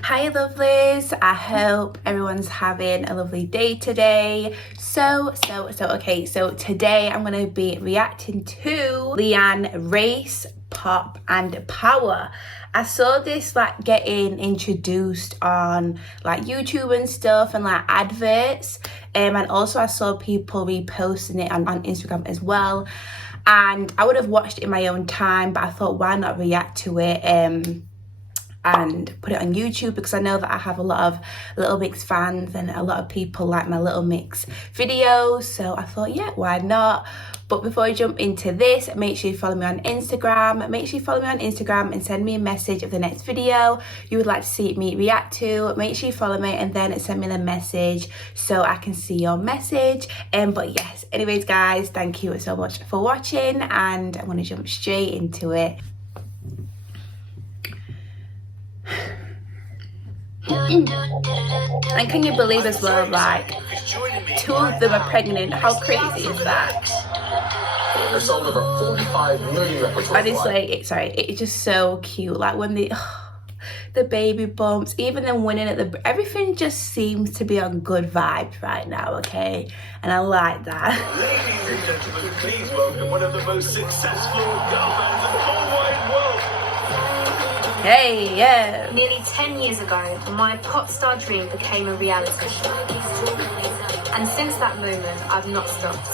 Hi lovelies, I hope everyone's having a lovely day today. So today I'm going to be reacting to Leigh, Race, Pop and Power. I saw this like getting introduced on like YouTube and stuff and like adverts, and also I saw people reposting it on Instagram as well, and I would have watched it in my own time, but I thought why not react to it and put it on YouTube, because I know that I have a lot of Little Mix fans and a lot of people like my Little Mix videos, so I thought yeah, why not. But before I jump into this, make sure you follow me on Instagram. Make sure you follow me on Instagram and send me a message of the next video you would like to see me react to. Make sure you follow me and then send me the message so I can see your message. But yes, anyways guys, thank you so much for watching, and I'm gonna jump straight into it. And can you believe as well, like, 2 of them are pregnant? How crazy is that? Sold over 45 million repertoire. Honestly, it's just so cute. Like when the baby bumps, even them winning at everything just seems to be on good vibes right now, okay? And I like that. Ladies and gentlemen, please welcome one of the most successful girl bands in the whole wide world. Hey, yeah. Nearly 10 years ago, my pop star dream became a reality show. And since that moment, I've not stopped.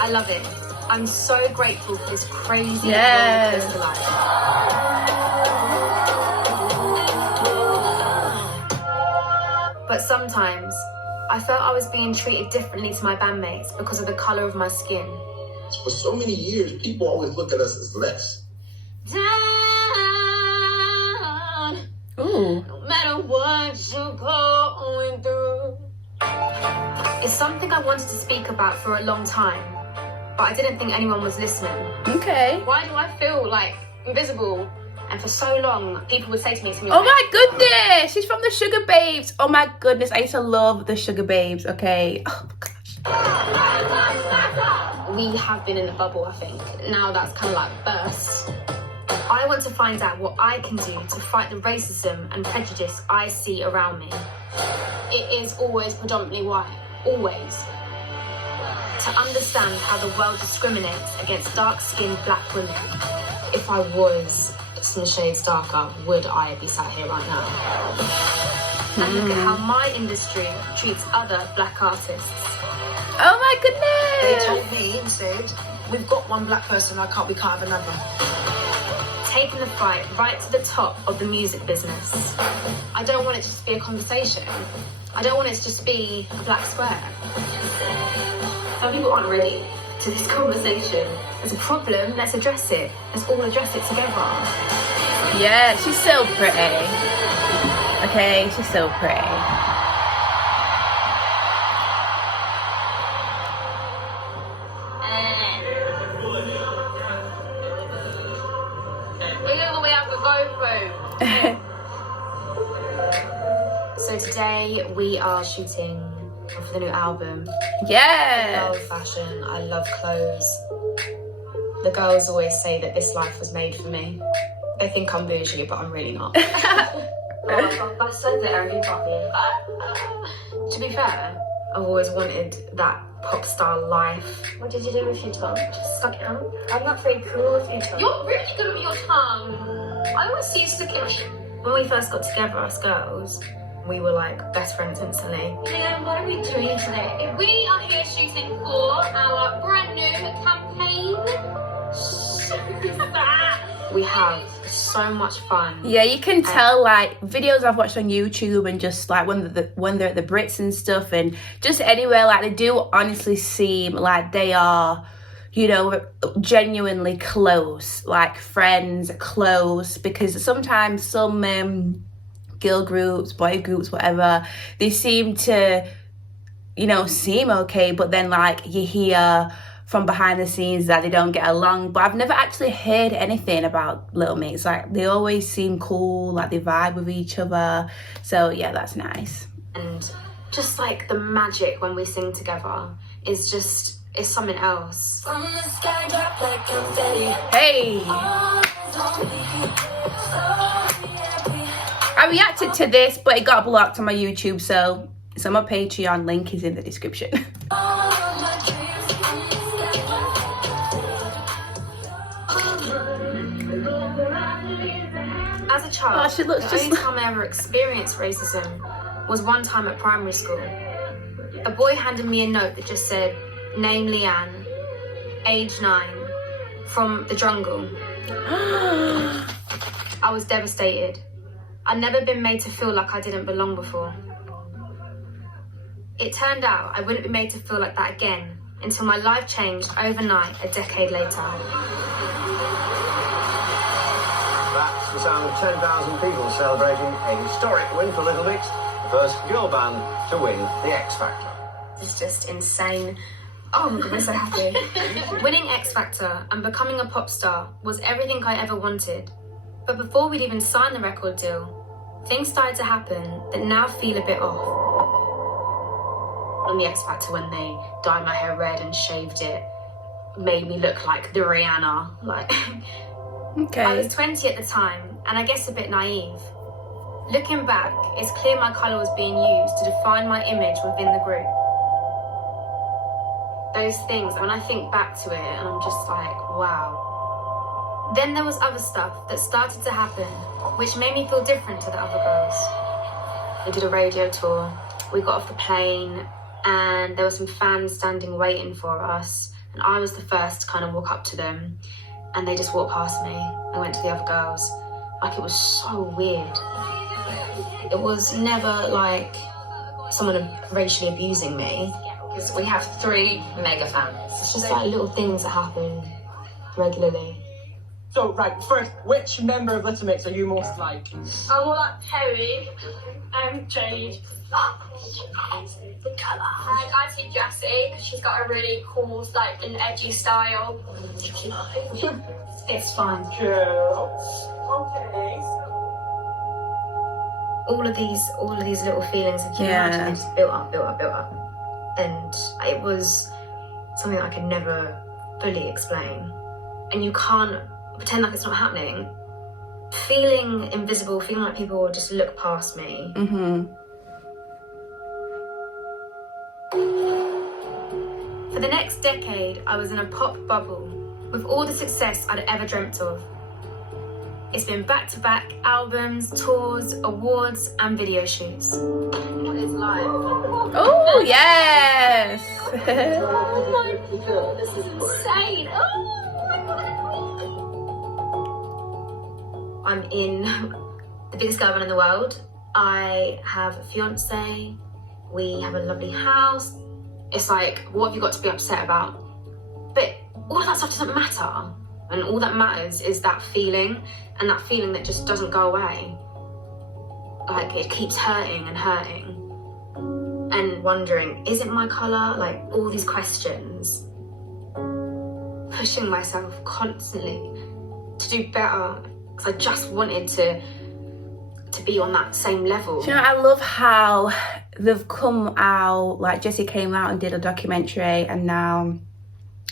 I love it. I'm so grateful for this crazy roller coaster life. But sometimes, I felt I was being treated differently to my bandmates because of the colour of my skin. For so many years, people always look at us as less. Down, Ooh. no matter what you're going through. It's something I wanted to speak about for a long time, but I didn't think anyone was listening. Okay. Why do I feel like invisible? And for so long, people would say to me, oh my goodness, she's from the Sugar Babes. Oh my goodness, I used to love the Sugar Babes, okay? Oh my gosh. We have been in a bubble, I think. Now that's kind of like burst. I want to find out what I can do to fight the racism and prejudice I see around me. It is always predominantly white, always. To understand how the world discriminates against dark-skinned black women. If I was some shades darker, would I be sat here right now? And look at how my industry treats other black artists. Oh my goodness. They told me and said, we've got one black person, we can't have another. Taking the fight right to the top of the music business. I don't want it to just be a conversation. I don't want it to just be a black square. Some people aren't ready to this conversation. There's a problem, let's address it. Let's all address it together. Yeah, she's so pretty. Okay, she's so pretty. So today we are shooting for the new album. Yes. I love fashion, I love clothes. The girls always say that this life was made for me. They think I'm bougie, but I'm really not. I said that everybody. To be fair, I've always wanted that pop star life. What did you do with your tongue? Just stuck it out? I'm not very cool with your tongue. You're really good with your tongue. I always see you sticking it. When we first got together, us girls, we were like best friends instantly. Leigh, what are we doing today? We are here shooting for our brand new campaign. We have so much fun. Yeah, you can tell like videos I've watched on YouTube and just like when they're at the Brits and stuff and just anywhere, like they do honestly seem like they are, you know, genuinely close, like friends, close, because sometimes some girl groups, boy groups, whatever, they seem to, you know, seem okay, but then like you hear from behind the scenes that they don't get along. But I've never actually heard anything about Little Mix. Like they always seem cool, like they vibe with each other. So yeah, that's nice. And just like the magic when we sing together is just, it's something else. From the sky drop like confetti. Hey. All eyes on me. So happy. I reacted to this, but it got blocked on my YouTube, so it's on my Patreon. Link is in the description. As a child, Oh, she looks the just only time I ever experienced racism was one time at primary school. A boy handed me a note that just said, name Leanne, age 9, from the jungle. I was devastated. I'd never been made to feel like I didn't belong before. It turned out I wouldn't be made to feel like that again until my life changed overnight a decade later. That's the sound of 10,000 people celebrating a historic win for Little Mix, the first girl band to win the X Factor. It's just insane. Oh my god, I'm so happy. Winning X Factor and becoming a pop star was everything I ever wanted. But before we'd even signed the record deal, things started to happen that now feel a bit off. On the X Factor, when they dyed my hair red and shaved it, made me look like the Rihanna. Like, Okay. I was 20 at the time, and I guess a bit naive. Looking back, it's clear my colour was being used to define my image within the group. Those things, when I think back to it, and I'm just like, wow. Then there was other stuff that started to happen, which made me feel different to the other girls. We did a radio tour, we got off the plane, and there were some fans standing waiting for us, and I was the first to kind of walk up to them, and they just walked past me and went to the other girls. Like, it was so weird. It was never like someone racially abusing me. Because we have 3 mega fans. It's just like little things that happen regularly. So, right, first, which member of Little Mix are you most like? I'm more like Perry, Jade. The colour. I see Jessie because she's got a really cool, like, an edgy style. It's fine. Cool. Okay. All of these little feelings that you imagine, they just built up. And it was something that I could never fully explain. And you can't pretend like it's not happening. Feeling invisible, feeling like people will just look past me. For the next decade, I was in a pop bubble with all the success I'd ever dreamt of. It's been back-to-back albums, tours, awards, and video shoots. What is life? Oh, yes. Oh my god, this is insane. Oh my god. I'm in the biggest girl band in the world. I have a fiance. We have a lovely house. It's like, what have you got to be upset about? But all of that stuff doesn't matter. And all that matters is that feeling, and that feeling that just doesn't go away. Like, it keeps hurting and hurting. And wondering, is it my colour? Like, all these questions. Pushing myself constantly to do better, because I just wanted to be on that same level. Do you know, I love how they've come out, like Jessie came out and did a documentary, and now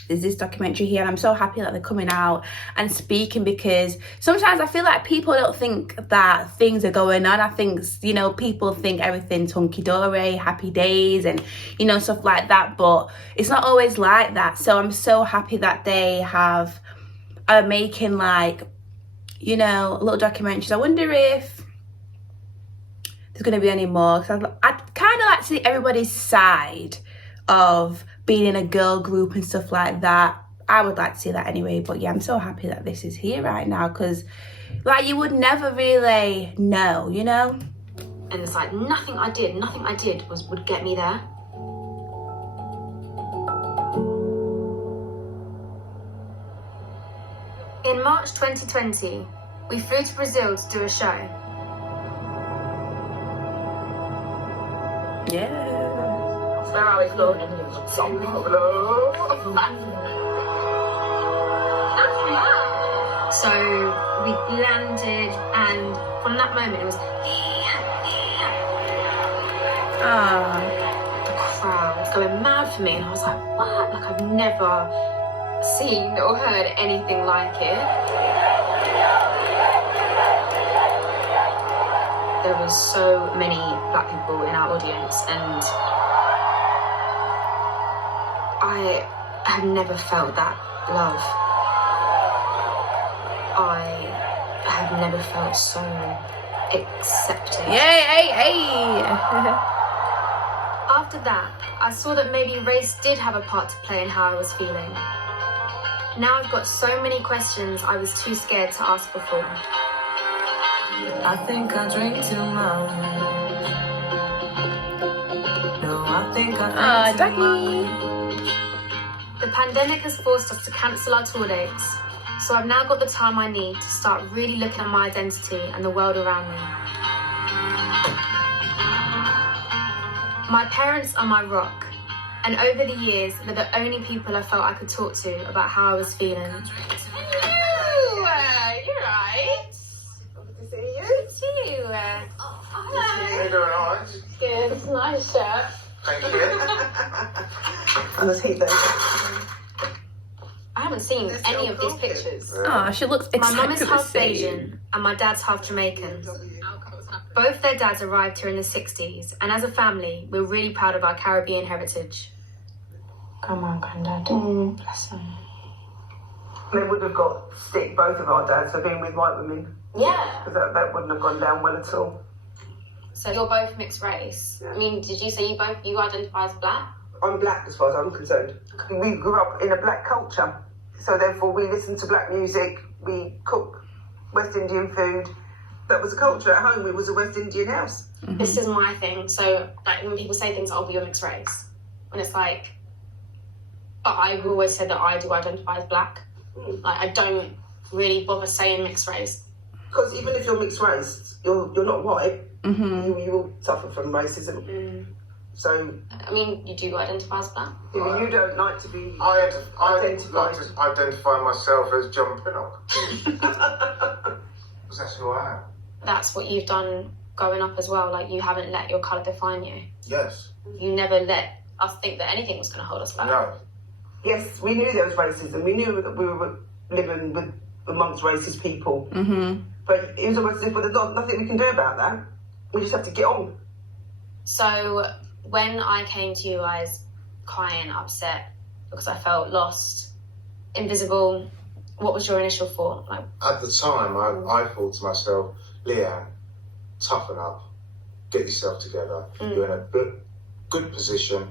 there's this documentary here, and I'm so happy that they're coming out and speaking, because sometimes I feel like people don't think that things are going on. I think, you know, people think everything's hunky-dory, happy days, and, you know, stuff like that, but it's not always like that. So I'm so happy that they are making, like, you know, little documentaries. I wonder if there's going to be any more, because I'd kind of like to see everybody's side of being in a girl group and stuff like that. I would like to see that anyway. But yeah, I'm so happy that this is here right now, because like, you would never really know, you know? And it's like, nothing I did would get me there. In March 2020, we flew to Brazil to do a show. Yeah. Where are we, Claude? So we landed, and from that moment it was the crowd was going mad for me, and I was like, what? Like, I've never seen or heard anything like it. there was so many black people in our audience, and I have never felt that love. I have never felt so accepted. Yay, hey. After that, I saw that maybe race did have a part to play in how I was feeling. Now I've got so many questions I was too scared to ask before. I think I drink too much. No, I think I drink too much. The pandemic has forced us to cancel our tour dates, so I've now got the time I need to start really looking at my identity and the world around me. My parents are my rock, and over the years, they're the only people I felt I could talk to about how I was feeling. Hello, you're right. Good to see you. Too. How you doing, all right? Good. It's a nice shirt. Thank you. And there's heat there. I haven't seen any of these pictures. Oh, she looks My mum is exactly the half same. Asian and my dad's half Jamaican. Both their dads arrived here in the 60s, and as a family, we're really proud of our Caribbean heritage. Come on, Granddad. Bless them. They would have got stick, both of our dads, for being with white women. Yeah. Because that wouldn't have gone down well at all. So you're both mixed race. I mean, did you say you identify as black? I'm black as far as I'm concerned. We grew up in a black culture, so therefore we listen to black music, we cook West Indian food. That was a culture at home. It was a West Indian house. This is my thing. So, like, when people say things, oh, but you're mixed race. And it's like, but I've always said that I do identify as black. Like, I don't really bother saying mixed race. Because even if you're mixed race, you're not white. You will suffer from racism. So, I mean, you do identify as black? you don't like to be I identified. like to identify myself as John Pinnock. Because that's who I am. That's what you've done growing up as well. Like, you haven't let your colour define you. Yes. You never let us think that anything was going to hold us back. No. Yes, we knew there was racism. We knew that we were living with amongst racist people. But it was almost as if there's nothing we can do about that. We just have to get on. So when I came to you guys crying, upset, because I felt lost, invisible, what was your initial thought? Like, At the time, I thought to myself, Leanne, toughen up, get yourself together. You're in a good position.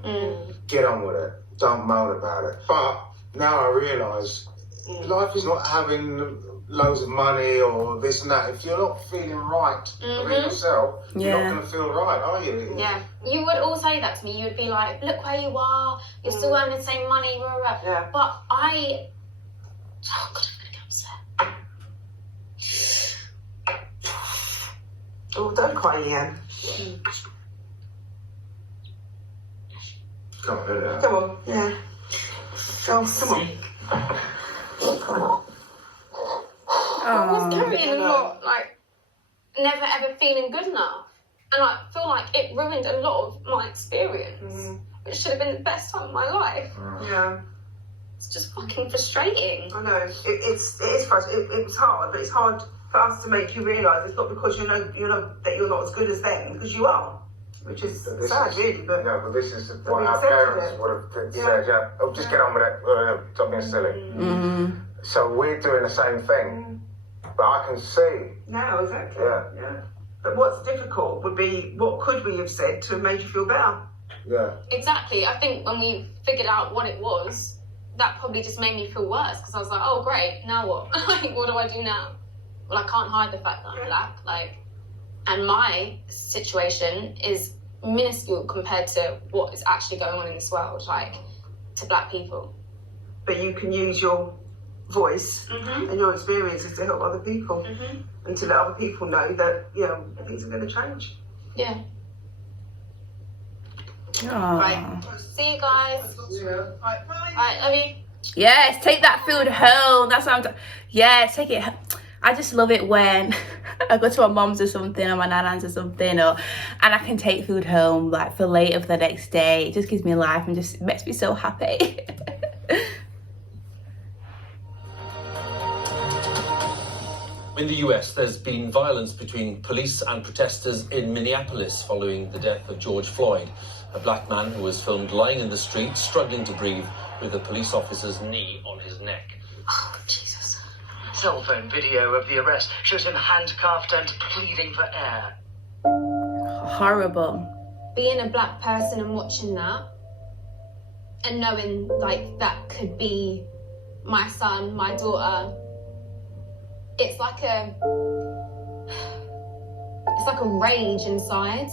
Get on with it. Don't moan about it. But now I realise life is not having loads of money or this and that. If you're not feeling right within yourself, you're not going to feel right, are you? yeah. You would all say that to me. You would be like, look where you are. You're still earning the same money. Blah, blah, blah. Yeah. But oh God, I'm going to get upset. Oh, don't cry, Leanne. Come on, Leanne. Come on. Yeah. Oh, come on. I was carrying a lot, like, never ever feeling good enough. And I feel like it ruined a lot of my experience. It should have been the best time of my life. Yeah. It's just fucking frustrating. I know. It is frustrating. It was hard, but it's hard for us to make you realise it's not because you know that you're not as good as them, because you are. Which is sad, really, but... No, but this is we what our accepted parents it. would have said, oh, just get on with it, stop being silly. So we're doing the same thing, but I can see. No, exactly. Yeah. But what's difficult would be, what could we have said to have made you feel better? Yeah. Exactly. I think when we figured out what it was, that probably just made me feel worse, because I was like, oh, great, now what? Like, what do I do now? Well, I can't hide the fact that I'm black, like, and my situation is minuscule compared to what is actually going on in this world, like, to black people. But you can use your voice and your experiences to help other people and to let other people know that, things are going to change. Yeah. Aww. Right. See you guys. Right, love you. Yes, take that food home. That's what I'm yes, take it home. I just love it when I go to my mom's or something, or my nan's or something, and I can take food home, like, for later for the next day. It just gives me life and just makes me so happy. In the US, there's been violence between police and protesters in Minneapolis following the death of George Floyd, a black man who was filmed lying in the street, struggling to breathe, with a police officer's knee on his neck. Oh, Jesus. Cell phone video of the arrest shows him handcuffed and pleading for air. Horrible. Being a black person and watching that, and knowing like that could be my son, my daughter, it's like a rage inside.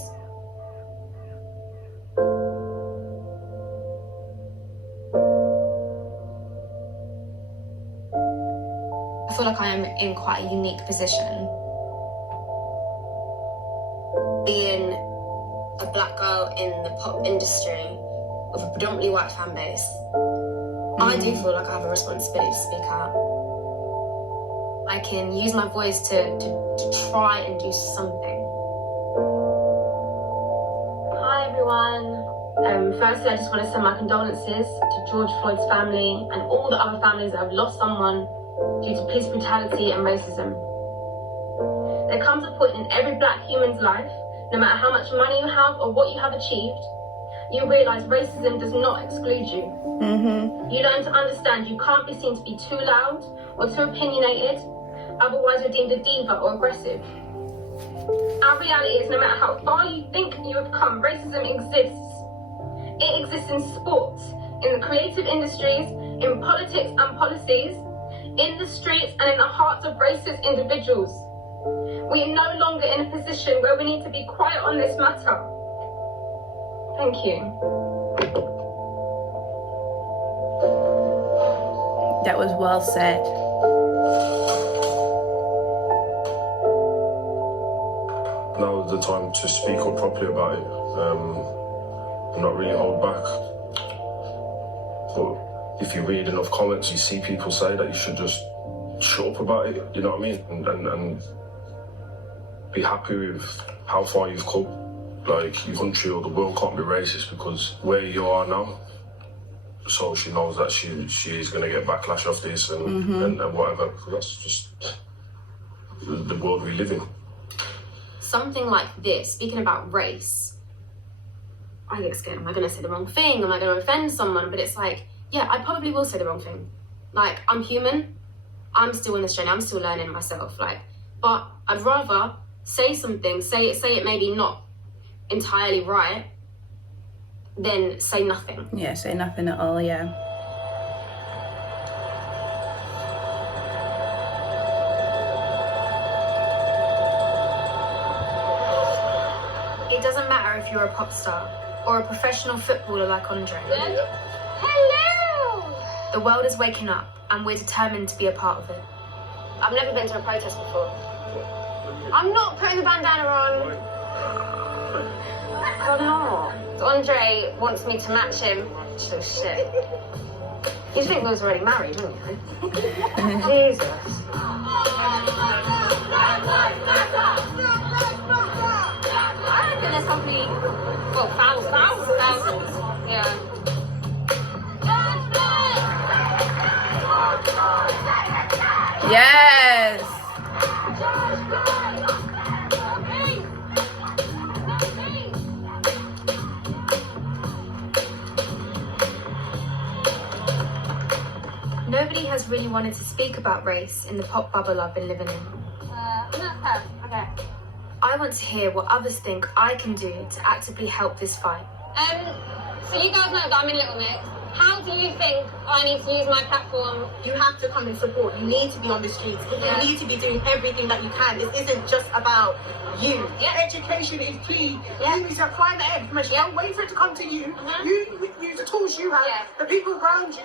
I feel like I am in quite a unique position. Being a black girl in the pop industry with a predominantly white fan base, I do feel like I have a responsibility to speak out. I can use my voice to try and do something. Hi everyone. Firstly, I just want to send my condolences to George Floyd's family and all the other families that have lost someone due to police brutality and racism. There comes a point in every black human's life, no matter how much money you have or what you have achieved, you realise racism does not exclude you. You learn to understand you can't be seen to be too loud or too opinionated, otherwise you're deemed a diva or aggressive. Our reality is no matter how far you think you have come, racism exists. It exists in sports, in the creative industries, in politics and policies, in the streets and in the hearts of racist individuals. We are no longer in a position where we need to be quiet on this matter. Thank you. That was well said. Now is the time to speak up properly about it. Not really hold back. But if you read enough comments, you see people say that you should just shut up about it, you know what I mean? And be happy with how far you've come. Like, your country or the world can't be racist because where you are now, so she knows that she is going to get backlash off this and whatever. That's just the world we live in. Something like this, speaking about race, I get scared. Am I going to say the wrong thing? Am I going to offend someone? But it's like, yeah, I probably will say the wrong thing. Like, I'm human. I'm still in this journey. I'm still learning myself. Like, but I'd rather say something, say it maybe not entirely right, than say nothing. Yeah, say nothing at all, yeah. It doesn't matter if you're a pop star or a professional footballer like Andre. Hello! The world is waking up and we're determined to be a part of it. I've never been to a protest before. I'm not putting the bandana on. Oh no. Andre wants me to match him. So shit. You think we was already married, didn't you? Jesus. I reckon there's probably, well, thousands. Yeah. Yes. Nobody has really wanted to speak about race in the pop bubble I've been living in. Okay. I want to hear what others think I can do to actively help this fight. So you guys know that I'm in Little Mix. How do you think I need to use my platform? You have to come and support. You need to be on the streets. Yeah. You need to be doing everything that you can. This isn't just about you. Yeah. Education is key. You need to find that information. Don't wait for it to come to you. You use the tools you have, the people around you,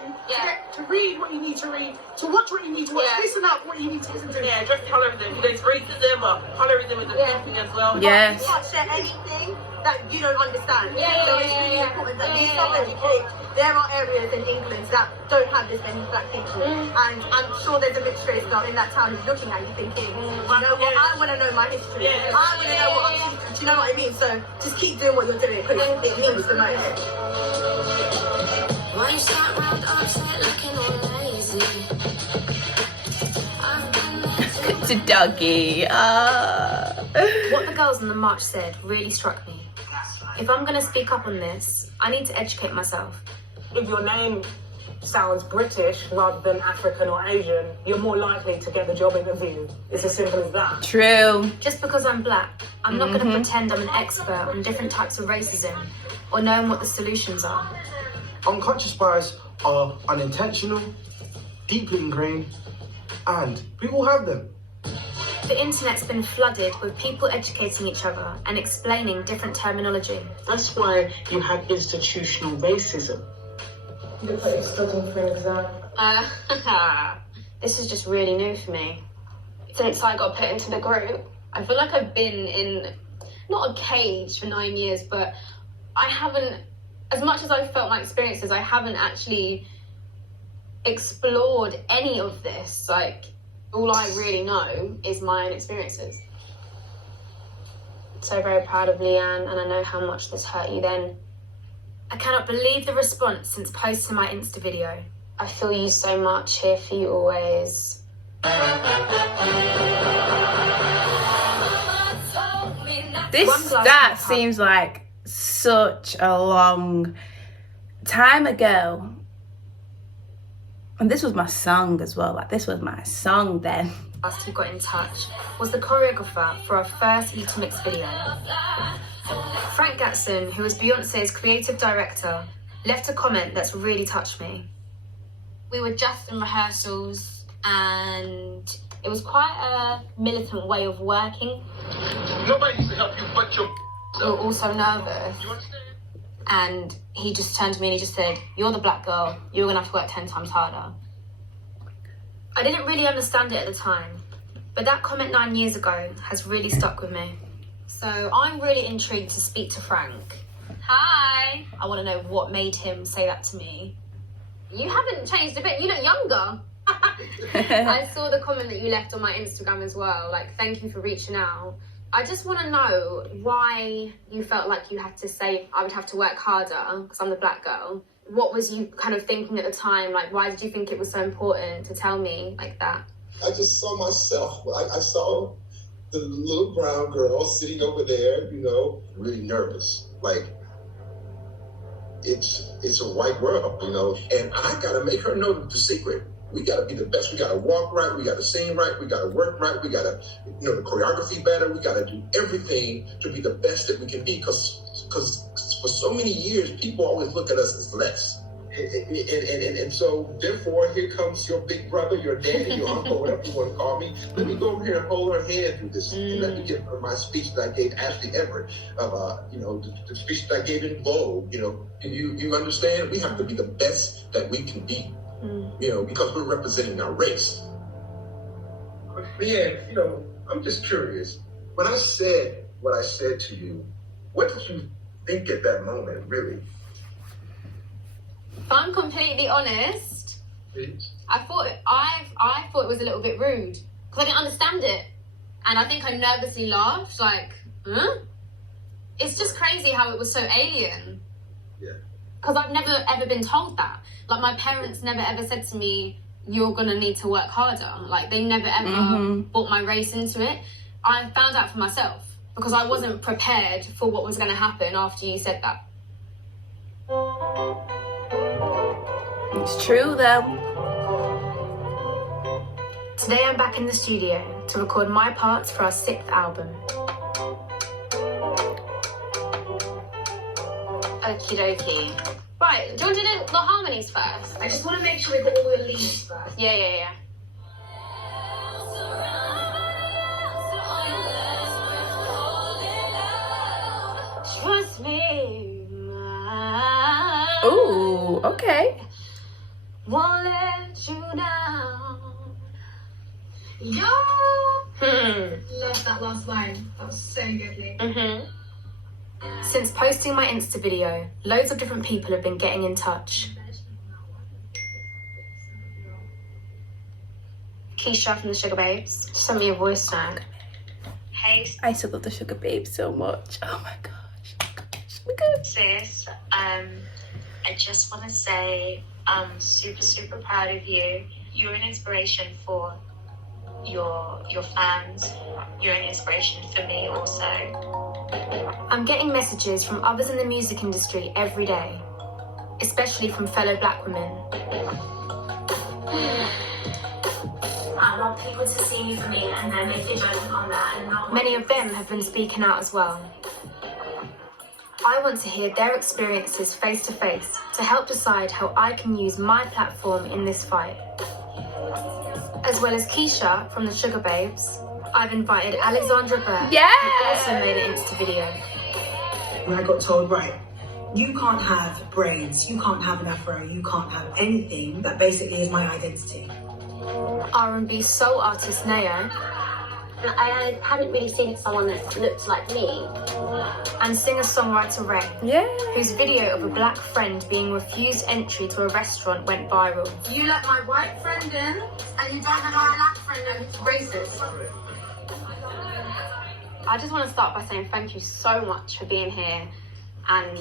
to read what you need to read, to watch what you need to watch, listen up what you need to listen to. Yeah, just colorism. There's racism, but colorism is a thing as well. Yes. You can't share anything that you don't understand. Yeah, so it's really important that you self-educate. There are areas in England that don't have this many black people, and I'm sure there's a mixed race girl in that town who's looking at you thinking, you know what, I want to know my history. I want to know what I'm do you know what I mean? So just keep doing what you're doing because it means the most. Why you sat round upset looking all lazy? I've been there too Doggy. What the girls on the march said really struck me. If I'm going to speak up on this, I need to educate myself. If your name sounds British rather than African or Asian, you're more likely to get the job interview. It's as simple as that. True. Just because I'm black, I'm not going to pretend I'm an expert on different types of racism or knowing what the solutions are. Unconscious bias are unintentional, deeply ingrained, and we all have them. The internet's been flooded with people educating each other and explaining different terminology. That's why you have institutional racism. Looks like you're studying for an exam. This is just really new for me. Since I got put into the group, I feel like I've been in, not a cage for 9 years, but I haven't, as much as I've felt my experiences, I haven't actually explored any of this. Like, all I really know is my own experiences. So very proud of Leanne, and I know how much this hurt you then. I cannot believe the response since posting my Insta video. I feel you so much, here for you always. That seems like such a long time ago. And this was my song as well. Like, this was my song then. Last who got in touch was the choreographer for our first Vitamix video. Frank Gatson, who was Beyonce's creative director, left a comment that's really touched me. We were just in rehearsals and it was quite a militant way of working. Nobody needs to help you but your. We were also nervous. And he just turned to me and he just said, "You're the black girl, you're gonna have to work 10 times harder." I didn't really understand it at the time, but that comment 9 years ago has really stuck with me. So I'm really intrigued to speak to Frank. Hi! I want to know what made him say that to me. You haven't changed a bit, you look younger. I saw the comment that you left on my Instagram as well, like, thank you for reaching out. I just want to know why you felt like you had to say I would have to work harder because I'm the black girl. What was you kind of thinking at the time? Like, why did you think it was so important to tell me like that? I just saw myself. I saw the little brown girl sitting over there, you know, really nervous. Like, it's a white world, you know, and I got to make her know the secret. We got to be the best. We got to walk right. We got to sing right. We got to work right. We got to, you know, the choreography better. We got to do everything to be the best that we can be. Because for so many years, people always look at us as less. And so, therefore, here comes your big brother, your daddy, your uncle, whatever you want to call me. Let me go over here and hold her hand through this. And let me give her my speech that I gave Ashley Everett, you know, the speech that I gave in Vogue. You know, you understand? We have to be the best that we can be. You know, because we're representing our race. But man, you know, I'm just curious. When I said what I said to you, what did you think at that moment, really? If I'm completely honest, I thought it was a little bit rude because I didn't understand it, and I think I nervously laughed, like, huh? It's just crazy how it was so alien. Yeah. Because I've never ever been told that. Like, my parents never ever said to me, "You're gonna need to work harder." Like, they never ever brought my race into it. I found out for myself because I wasn't prepared for what was going to happen after you said that. It's true though. Today I'm back in the studio to record my parts for our 6th album. Okie dokie. Right, do you want to do the harmonies first? I just want to make sure we got all the leads first. Yeah. Trust me, Ooh, okay. won't let you down. Yo! Love that last line. That was so good, Leigh. Since posting my Insta video, loads of different people have been getting in touch. Keisha from the Sugar Babes just sent me a voice note. Hey, I still love the Sugar Babes so much. Oh my gosh. sis. I just want to say I'm super, super proud of you. You're an inspiration for your fans. You're an inspiration for me also. I'm getting messages from others in the music industry every day, especially from fellow black women. I want people to see me for me and then make a judgment on that and not... Many of them have been speaking out as well. I want to hear their experiences face to face to help decide how I can use my platform in this fight. As well as Keisha from the Sugar Babes, I've invited Alexandra Burke, who also made an Insta video. When I got told, right, you can't have braids, you can't have an afro, you can't have anything that basically is my identity. R&B soul artist Naya, I hadn't really seen someone that looked like me. And singer-songwriter Ray, whose video of a black friend being refused entry to a restaurant went viral. You let my white friend in, and you don't let my black friend in. It's racist. I just want to start by saying thank you so much for being here and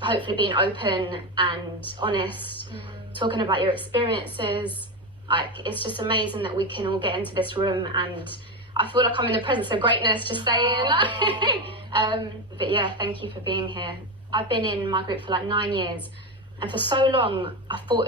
hopefully being open and honest, talking about your experiences. Like, it's just amazing that we can all get into this room, and I feel like I'm in the presence of greatness just saying. But yeah, thank you for being here. I've been in my group for like 9 years, and for so long I thought,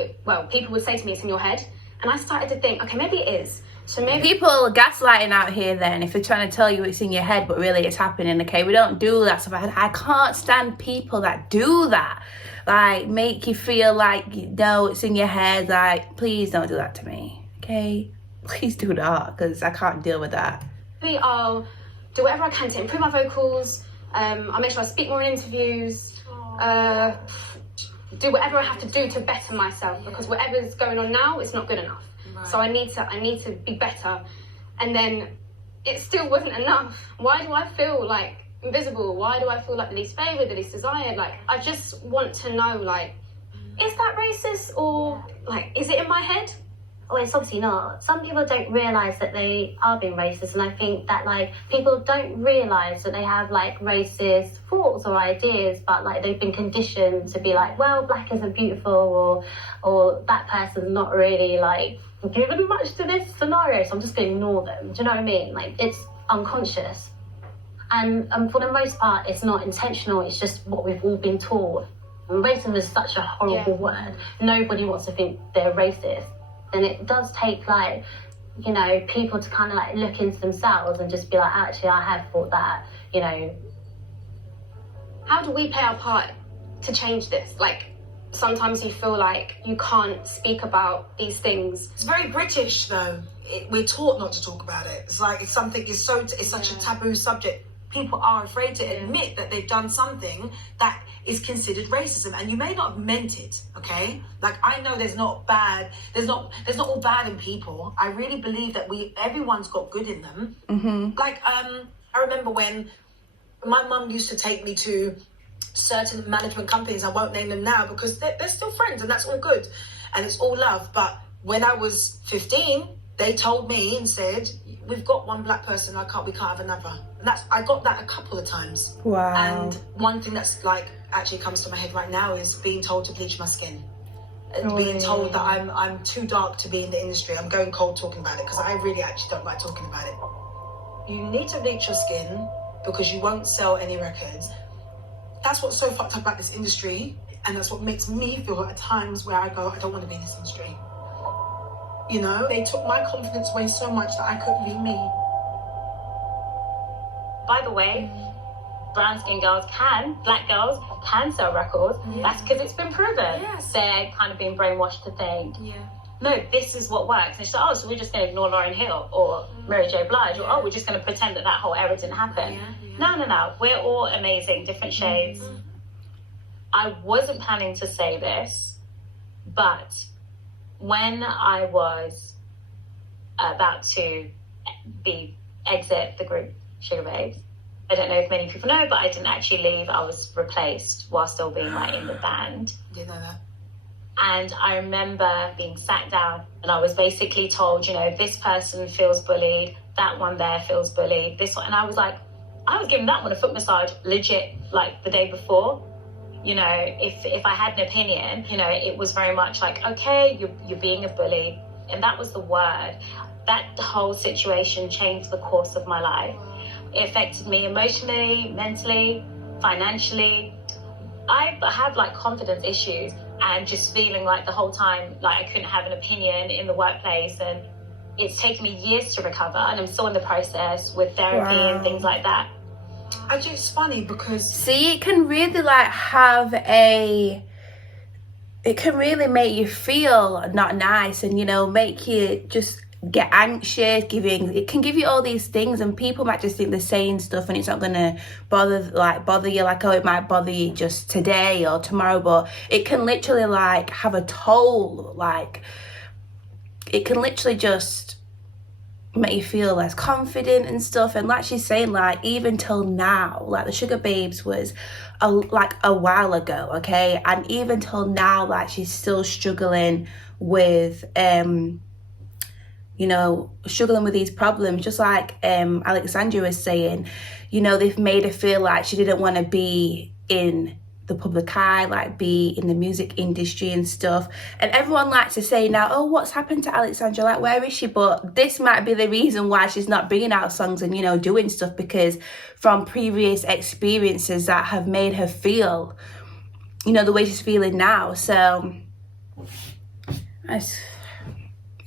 people would say to me it's in your head, and I started to think, okay, maybe it is. So maybe people gaslighting out here then, if they're trying to tell you it's in your head but really it's happening. Okay, we don't do that stuff. I can't stand people that do that, like make you feel like, no, it's in your head. Like, please don't do that to me, okay? Please do not, because I can't deal with that. maybe I'll do whatever I can to improve my vocals. I'll make sure I speak more in interviews. Do whatever I have to do to better myself, because whatever's going on now is not good enough. Right. So I need to be better. And then it still wasn't enough. Why do I feel like invisible? Why do I feel like the least favoured, the least desired? Like, I just want to know, like, is that racist, or like, is it in my head? Well, it's obviously not. Some people don't realise that they are being racist, and I think that, like, people don't realise that they have, like, racist thoughts or ideas, but, like, they've been conditioned to be like, well, black isn't beautiful, or that person's not really, like, given much to this scenario, so I'm just going to ignore them. Do you know what I mean? Like, it's unconscious. And for the most part, it's not intentional, it's just what we've all been taught. And racism is such a horrible word. Nobody wants to think they're racist. And it does take, like, you know, people to kind of, like, look into themselves and just be like, actually, I have thought that, you know. How do we play our part to change this? Like, sometimes you feel like you can't speak about these things. It's very British, though. We're taught not to talk about it. It's like it's such a taboo subject. People are afraid to admit that they've done something that is considered racism, and you may not have meant it, okay? Like, I know there's not all bad in people. I really believe that everyone's got good in them. Mm-hmm. Like, I remember when my mum used to take me to certain management companies. I won't name them now because they're still friends, and that's all good, and it's all love. But when I was 15, they told me and said, we've got one black person, we can't have another. And I got that a couple of times. Wow. And one thing that's, like, actually comes to my head right now is being told to bleach my skin. And being told that I'm too dark to be in the industry. I'm going cold talking about it because I really actually don't like talking about it. You need to bleach your skin because you won't sell any records. That's what's so fucked up about this industry, and that's what makes me feel at times where I go, I don't want to be in this industry. You know, they took my confidence away so much that I couldn't be me. By the way, brown-skinned black girls can sell records. Yeah. That's because it's been proven. Yes. They're kind of being brainwashed to think, no, this is what works. And it's like, so we're just going to ignore Lauryn Hill or Mary J. Blige, or we're just going to pretend that whole era didn't happen. No. We're all amazing, different shades. Mm-hmm. I wasn't planning to say this, but when I was about to exit the group Sugar Babes, I don't know if many people know, but I didn't actually leave. I was replaced while still being, like, in the band. Didn't know that. And I remember being sat down, and I was basically told, you know, this person feels bullied, that one there feels bullied, this one. And I was like, I was giving that one a foot massage legit, like, the day before. You know, if I had an opinion, you know, it was very much like, okay, you're being a bully. And that was the word. that whole situation changed the course of my life. It affected me emotionally, mentally, financially. I had like confidence issues and just feeling like the whole time like I couldn't have an opinion in the workplace, and it's taken me years to recover, and I'm still in the process with therapy and things like that. Actually, it's funny because see, it can really like have a, it can really make you feel not nice, and you know, make you just get anxious, it can give you all these things, and people might just think they're saying stuff and it's not gonna bother you, like, oh, it might bother you just today or tomorrow, but it can literally like have a toll, like it can literally just make you feel less confident and stuff. And like she's saying, like even till now, like the Sugar Babes was like a while ago, okay, and even till now, like she's still struggling with you know, struggling with these problems, just like Alexandra was saying. You know, they've made her feel like she didn't want to be in the public eye, like be in the music industry and stuff. And everyone likes to say now, oh, what's happened to Alexandra, like where is she? But this might be the reason why she's not bringing out songs and, you know, doing stuff, because from previous experiences that have made her feel, you know, the way she's feeling now. So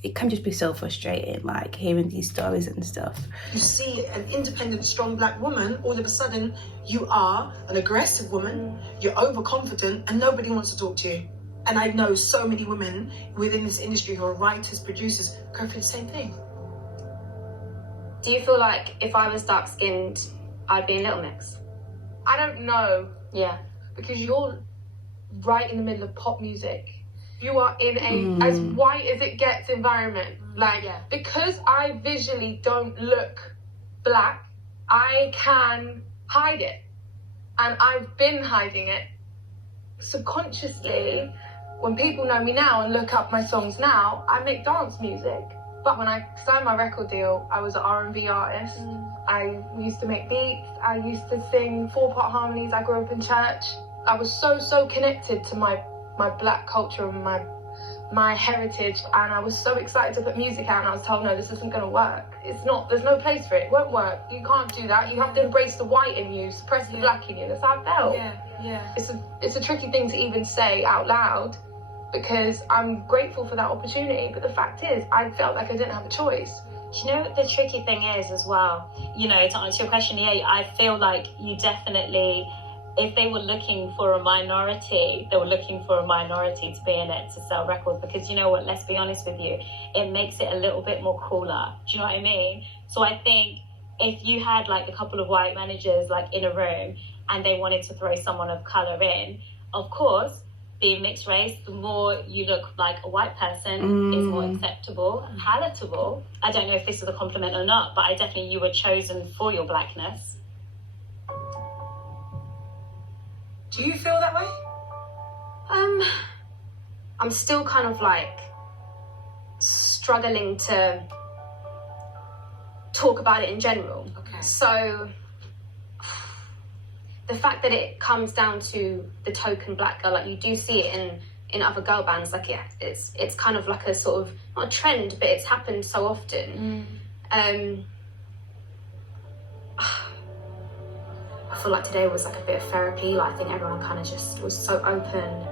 it can just be so frustrating, like hearing these stories and stuff. You see an independent, strong black woman, all of a sudden you are an aggressive woman, you're overconfident, and nobody wants to talk to you. And I know so many women within this industry who are writers, producers, go through the same thing. Do you feel like if I was dark-skinned, I'd be in Little Mix? I don't know. Yeah. Because you're right in the middle of pop music. You are in a as white as it gets environment. Like, because I visually don't look black, I can hide it. And I've been hiding it. Subconsciously, when people know me now and look up my songs now, I make dance music. But when I signed my record deal, I was an R&B artist. I used to make beats. I used to sing 4-part harmonies. I grew up in church. I was so connected to my black culture and my heritage, and I was so excited to put music out, and I was told, no, this isn't going to work. It's not, there's no place for it. It won't work. You can't do that. You have to embrace the white in you, suppress the black in you. That's how I felt. It's a tricky thing to even say out loud, because I'm grateful for that opportunity, but the fact is, I felt like I didn't have a choice. Do you know what the tricky thing is as well? You know, to answer your question, I feel like you definitely, if they were looking for a minority, they were looking for a minority to be in it, to sell records, because you know what, let's be honest with you, it makes it a little bit more cooler. Do you know what I mean? So I think if you had like a couple of white managers like in a room and they wanted to throw someone of colour in, of course, being mixed race, the more you look like a white person is more acceptable and palatable. I don't know if this is a compliment or not, but you were chosen for your blackness. Do you feel that way? I'm still kind of like struggling to talk about it in general. Okay. So the fact that it comes down to the token black girl, like you do see it in other girl bands, like it's kind of like a sort of, not a trend, but it's happened so often. I feel like today was like a bit of therapy. Like I think everyone kind of just was so open.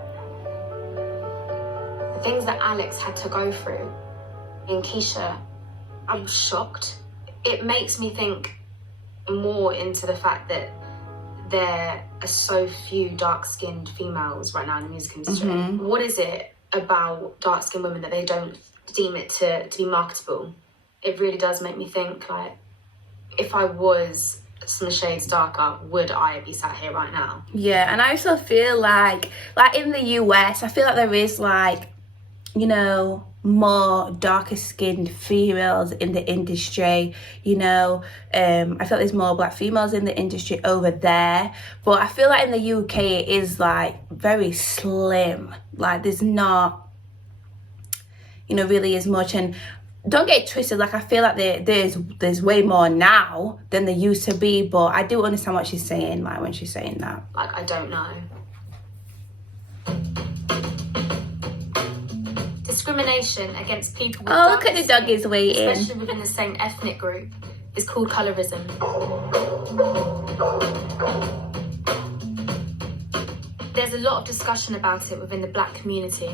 The things that Alex had to go through in Keisha, I'm shocked. It makes me think more into the fact that there are so few dark-skinned females right now in the music industry. What is it about dark-skinned women that they don't deem it to be marketable? It really does make me think, like, if I was some shades darker, would I be sat here right now? Yeah, and I also feel like in the US, I feel like there is like, you know, more darker skinned females in the industry, you know. I feel like there's more black females in the industry over there, but I feel like in the UK it is like very slim. Like there's not, you know, really as much. And don't get it twisted, like I feel like there's way more now than there used to be, but I do understand what she's saying, like when she's saying that. Like, I don't know. To Discrimination against people with Oh, look at the darker doggies skin, waiting. especially within the same ethnic group, is called colorism. There's a lot of discussion about it within the black community.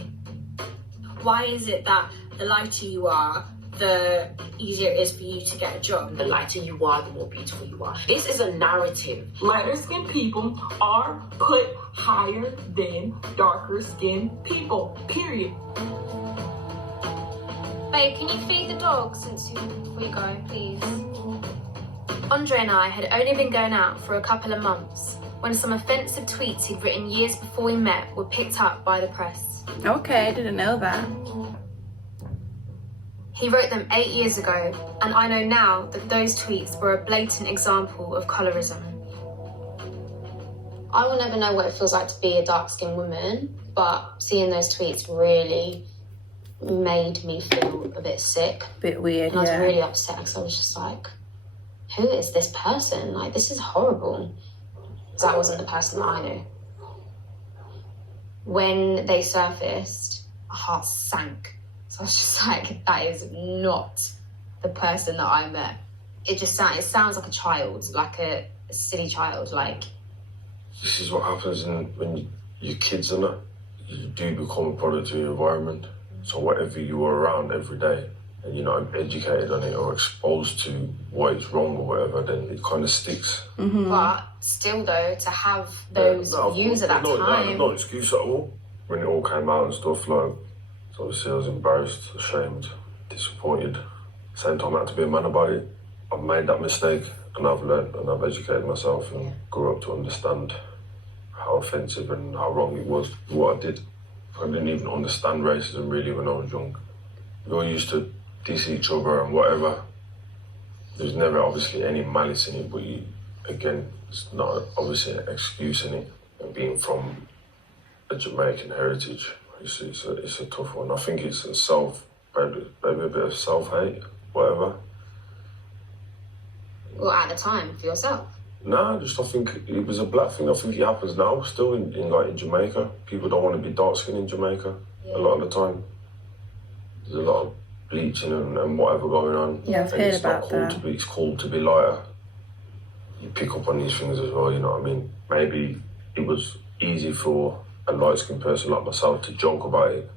Why is it that the lighter you are, the easier it is for you to get a job? The lighter you are, the more beautiful you are. This is a narrative. Lighter skinned people are put higher than darker skinned people, period. Babe, can you feed the dog before you go, please? Andre and I had only been going out for a couple of months when some offensive tweets he'd written years before we met were picked up by the press. Okay, I didn't know that. He wrote them 8 years ago, and I know now that those tweets were a blatant example of colorism. I will never know what it feels like to be a dark-skinned woman, but seeing those tweets really made me feel a bit sick. Bit weird, and I was really upset because I was just like, who is this person? Like, this is horrible. Because that wasn't the person that I knew. When they surfaced, my heart sank. So I was just like, that is not the person that I met. It sounds like a child, like a silly child, like. This is what happens when your kids are not. You do become a product of your environment. So whatever you are around every day, and you're not educated on it or exposed to what is wrong or whatever, then it kind of sticks. Mm-hmm. But still, though, to have those views at that time. No excuse at all. When it all came out and stuff, like, obviously I was embarrassed, ashamed, disappointed. Same time I had to be a man about it. I've made that mistake and I've learned and I've educated myself and grew up to understand how offensive and how wrong it was, what I did. I didn't even understand racism really when I was young. We all used to diss each other and whatever. There's never obviously any malice in it, but again, it's not obviously an excuse in it. And being from a Jamaican heritage, it's a tough one. I think it's maybe a bit of self-hate, whatever. Well, at the time, for yourself? Nah, I think it was a black thing. I think it happens now, still in Jamaica. People don't want to be dark-skinned in Jamaica a lot of the time. There's a lot of bleaching and whatever going on. Yeah, I've heard about that. It's cool to be lighter. You pick up on these things as well, you know what I mean? Maybe it was easy for a light-skinned person like myself to joke about it.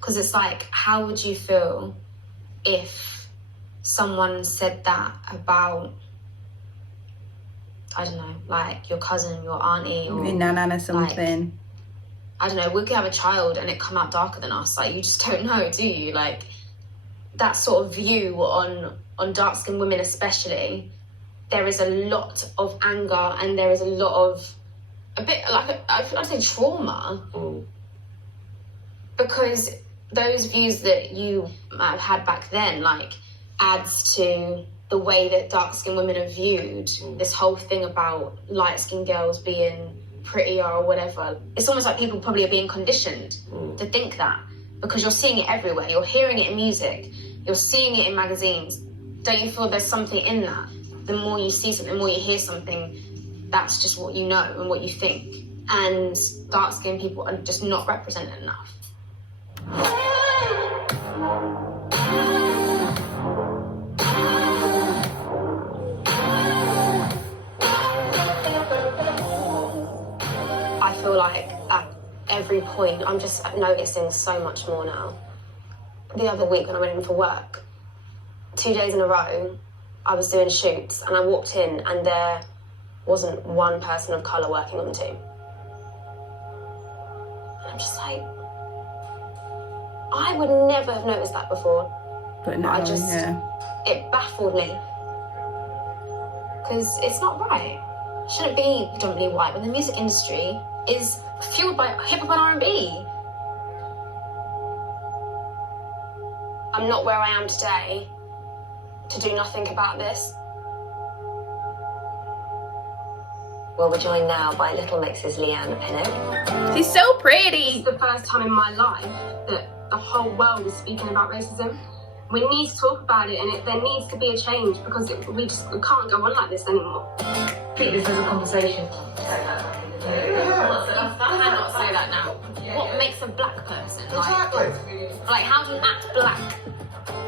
Because it's like, how would you feel if someone said that about, I don't know, like your cousin, your auntie, or your nana or something? Like, I don't know, we could have a child and it come out darker than us. Like, you just don't know, do you? Like, that sort of view on dark-skinned women especially, there is a lot of anger and there is a lot of, a bit like, I'd say trauma. Because those views that you might have had back then, like, adds to the way that dark-skinned women are viewed. This whole thing about light-skinned girls being prettier or whatever. It's almost like people probably are being conditioned to think that, because you're seeing it everywhere. You're hearing it in music. You're seeing it in magazines. Don't you feel there's something in that? The more you see something, the more you hear something, that's just what you know and what you think. And dark-skinned people are just not represented enough. I feel like at every point, I'm just noticing so much more now. The other week when I went in for work, 2 days in a row, I was doing shoots and I walked in and there wasn't one person of colour working on the team. And I'm just like, I would never have noticed that before. But now, it baffled me. Because it's not right. It shouldn't be predominantly white when the music industry is fueled by hip-hop and R&B. I'm not where I am today to do nothing about this. Well, we're joined now by Little Mix's Leanne Pinnock. She's so pretty. It's the first time in my life that the whole world is speaking about racism. We need to talk about it, and there needs to be a change because we can't go on like this anymore. treat this as a conversation. You cannot say that now. What makes a black person? Like how do you act black?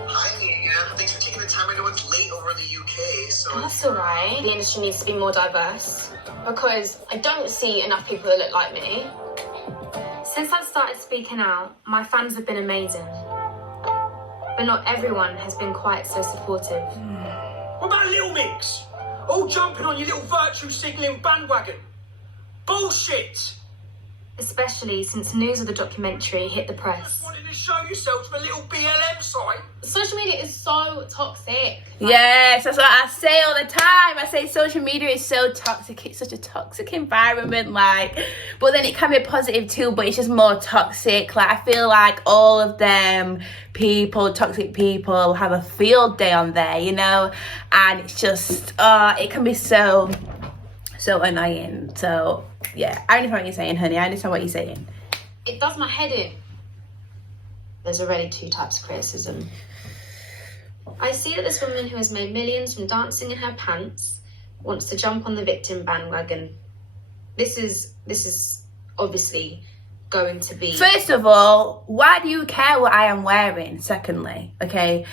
Hi, Leigh. Thanks for taking the time. I know it's late over in the UK, so... That's alright. The industry needs to be more diverse because I don't see enough people that look like me. Since I started speaking out, my fans have been amazing. But not everyone has been quite so supportive. What about Little Mix? All jumping on your little virtue signalling bandwagon. Bullshit! Especially since news of the documentary hit the press. Wanting to show yourself to a little BLM site? Social media is so toxic. Yes, that's what I say all the time. I say social media is so toxic. It's such a toxic environment, like, but then it can be positive too, but it's just more toxic. Like, I feel like all of them toxic people have a field day on there, you know, and it's just, it can be so annoying. So yeah, I understand what you're saying, honey. I understand what you're saying. It does my head in. There's already two types of criticism. I see that this woman who has made millions from dancing in her pants wants to jump on the victim bandwagon. This is obviously going to be... First of all, why do you care what I am wearing? Secondly, okay,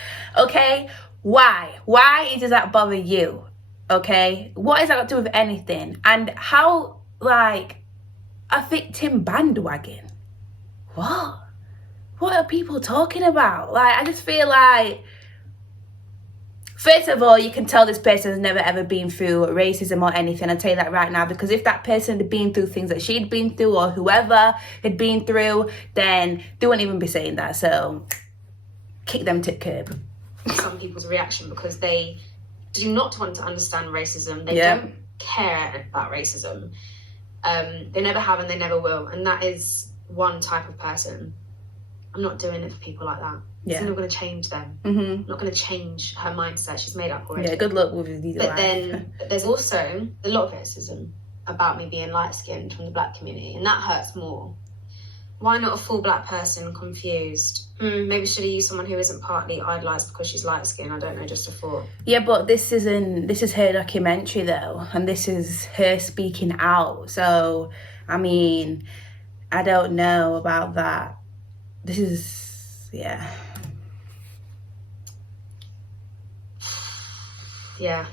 why does that bother you? Okay, what has that got to do with anything? And how, like, a victim bandwagon? What are people talking about? Like, I just feel like, first of all, you can tell this person has never ever been through racism or anything. I'll tell you that right now, because if that person had been through things that she'd been through or whoever had been through, then they wouldn't even be saying that. So kick them to the curb. Some people's reaction because they do not want to understand racism. They don't care about racism. They never have and they never will. And that is one type of person. I'm not doing it for people like that. It's not going to change them. I'm not going to change her mindset. She's made up already. Yeah, good luck with these. But then there's also a lot of racism about me being light-skinned from the black community, and that hurts more. Why not a full black person confused? Maybe should have used someone who isn't partly idolised because she's light-skinned. I don't know, just a thought. Yeah, but this is her documentary though, and this is her speaking out. So, I mean, I don't know about that. This is, yeah. Yeah.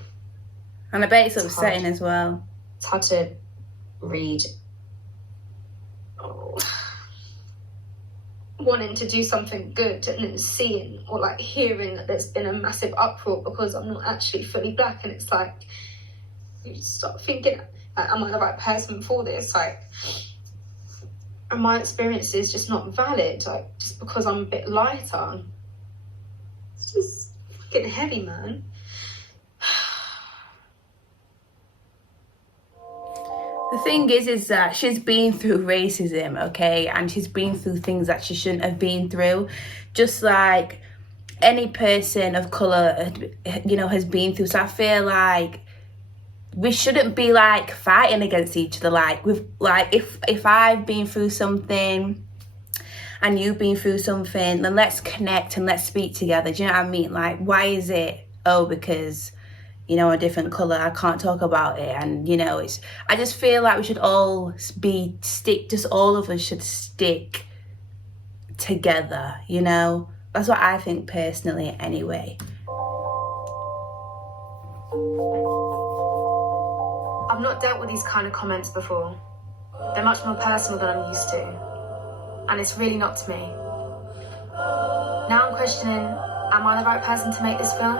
And I bet it's upsetting as well. It's hard to read. Wanting to do something good and then seeing or like hearing that there's been a massive uproar because I'm not actually fully black, and it's like you start thinking, am I the right person for this? Like, and my experience is just not valid, like just because I'm a bit lighter. It's just fucking heavy, man. The thing is that she's been through racism, okay? And she's been through things that she shouldn't have been through. Just like any person of colour, you know, has been through. So I feel like we shouldn't be like fighting against each other. Like, if I've been through something and you've been through something, then let's connect and let's speak together. Do you know what I mean? Like, why is it, because, you know, a different colour, I can't talk about it? And, you know, I just feel like we should all just all of us should stick together, you know? That's what I think personally, anyway. I've not dealt with these kind of comments before. They're much more personal than I'm used to. And it's really not to me. Now I'm questioning, am I the right person to make this film?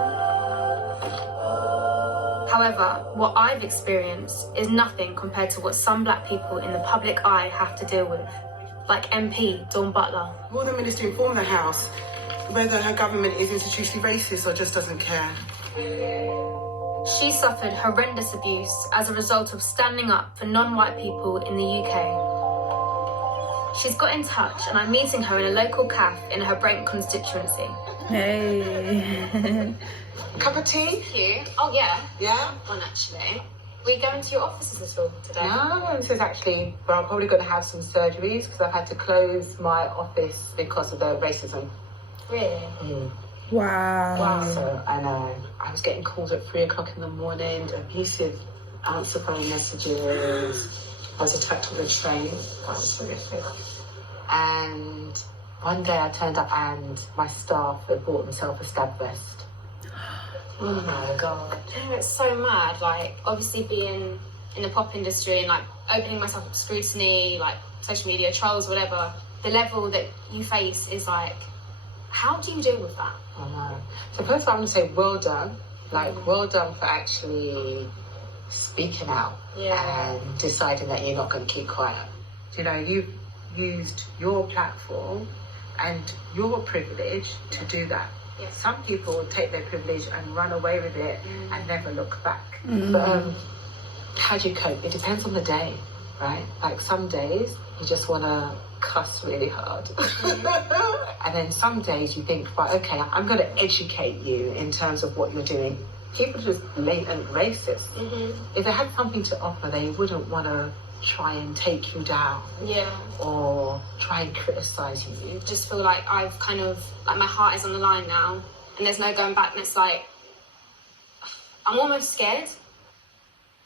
However, what I've experienced is nothing compared to what some black people in the public eye have to deal with. Like MP Dawn Butler. Will the minister inform the House whether her government is institutionally racist or just doesn't care? She suffered horrendous abuse as a result of standing up for non-white people in the UK. She's got in touch and I'm meeting her in a local cafe in her Brent constituency. Hey. Cup of tea? Thank you. Oh yeah. Yeah? One actually. We go into your offices at all today? No, this is actually where I'm probably going to have some surgeries because I've had to close my office because of the racism. Really? Wow. So I know. I was getting calls at 3 o'clock in the morning, abusive answer phone messages. I was attacked on the train. That was horrific. And one day I turned up and my staff had bought themselves a stab vest. Oh my god. Yeah, it's so mad. Like, obviously being in the pop industry and like opening myself up to scrutiny, like social media trolls, whatever, the level that you face is like, how do you deal with that? I know. So first I want to say well done. Like, well done for actually speaking out and deciding that you're not going to keep quiet. You know, you've used your platform and your privilege to do that. Yeah. Some people take their privilege and run away with it and never look back. But how do you cope? It depends on the day, right? Like some days you just want to cuss really hard. And then some days you think, right, okay, I'm going to educate you in terms of what you're doing. People are just blatant racist. If they had something to offer, they wouldn't want to try and take you down or try and criticize you. Just feel like I've kind of, like my heart is on the line now and there's no going back, and it's like, I'm almost scared.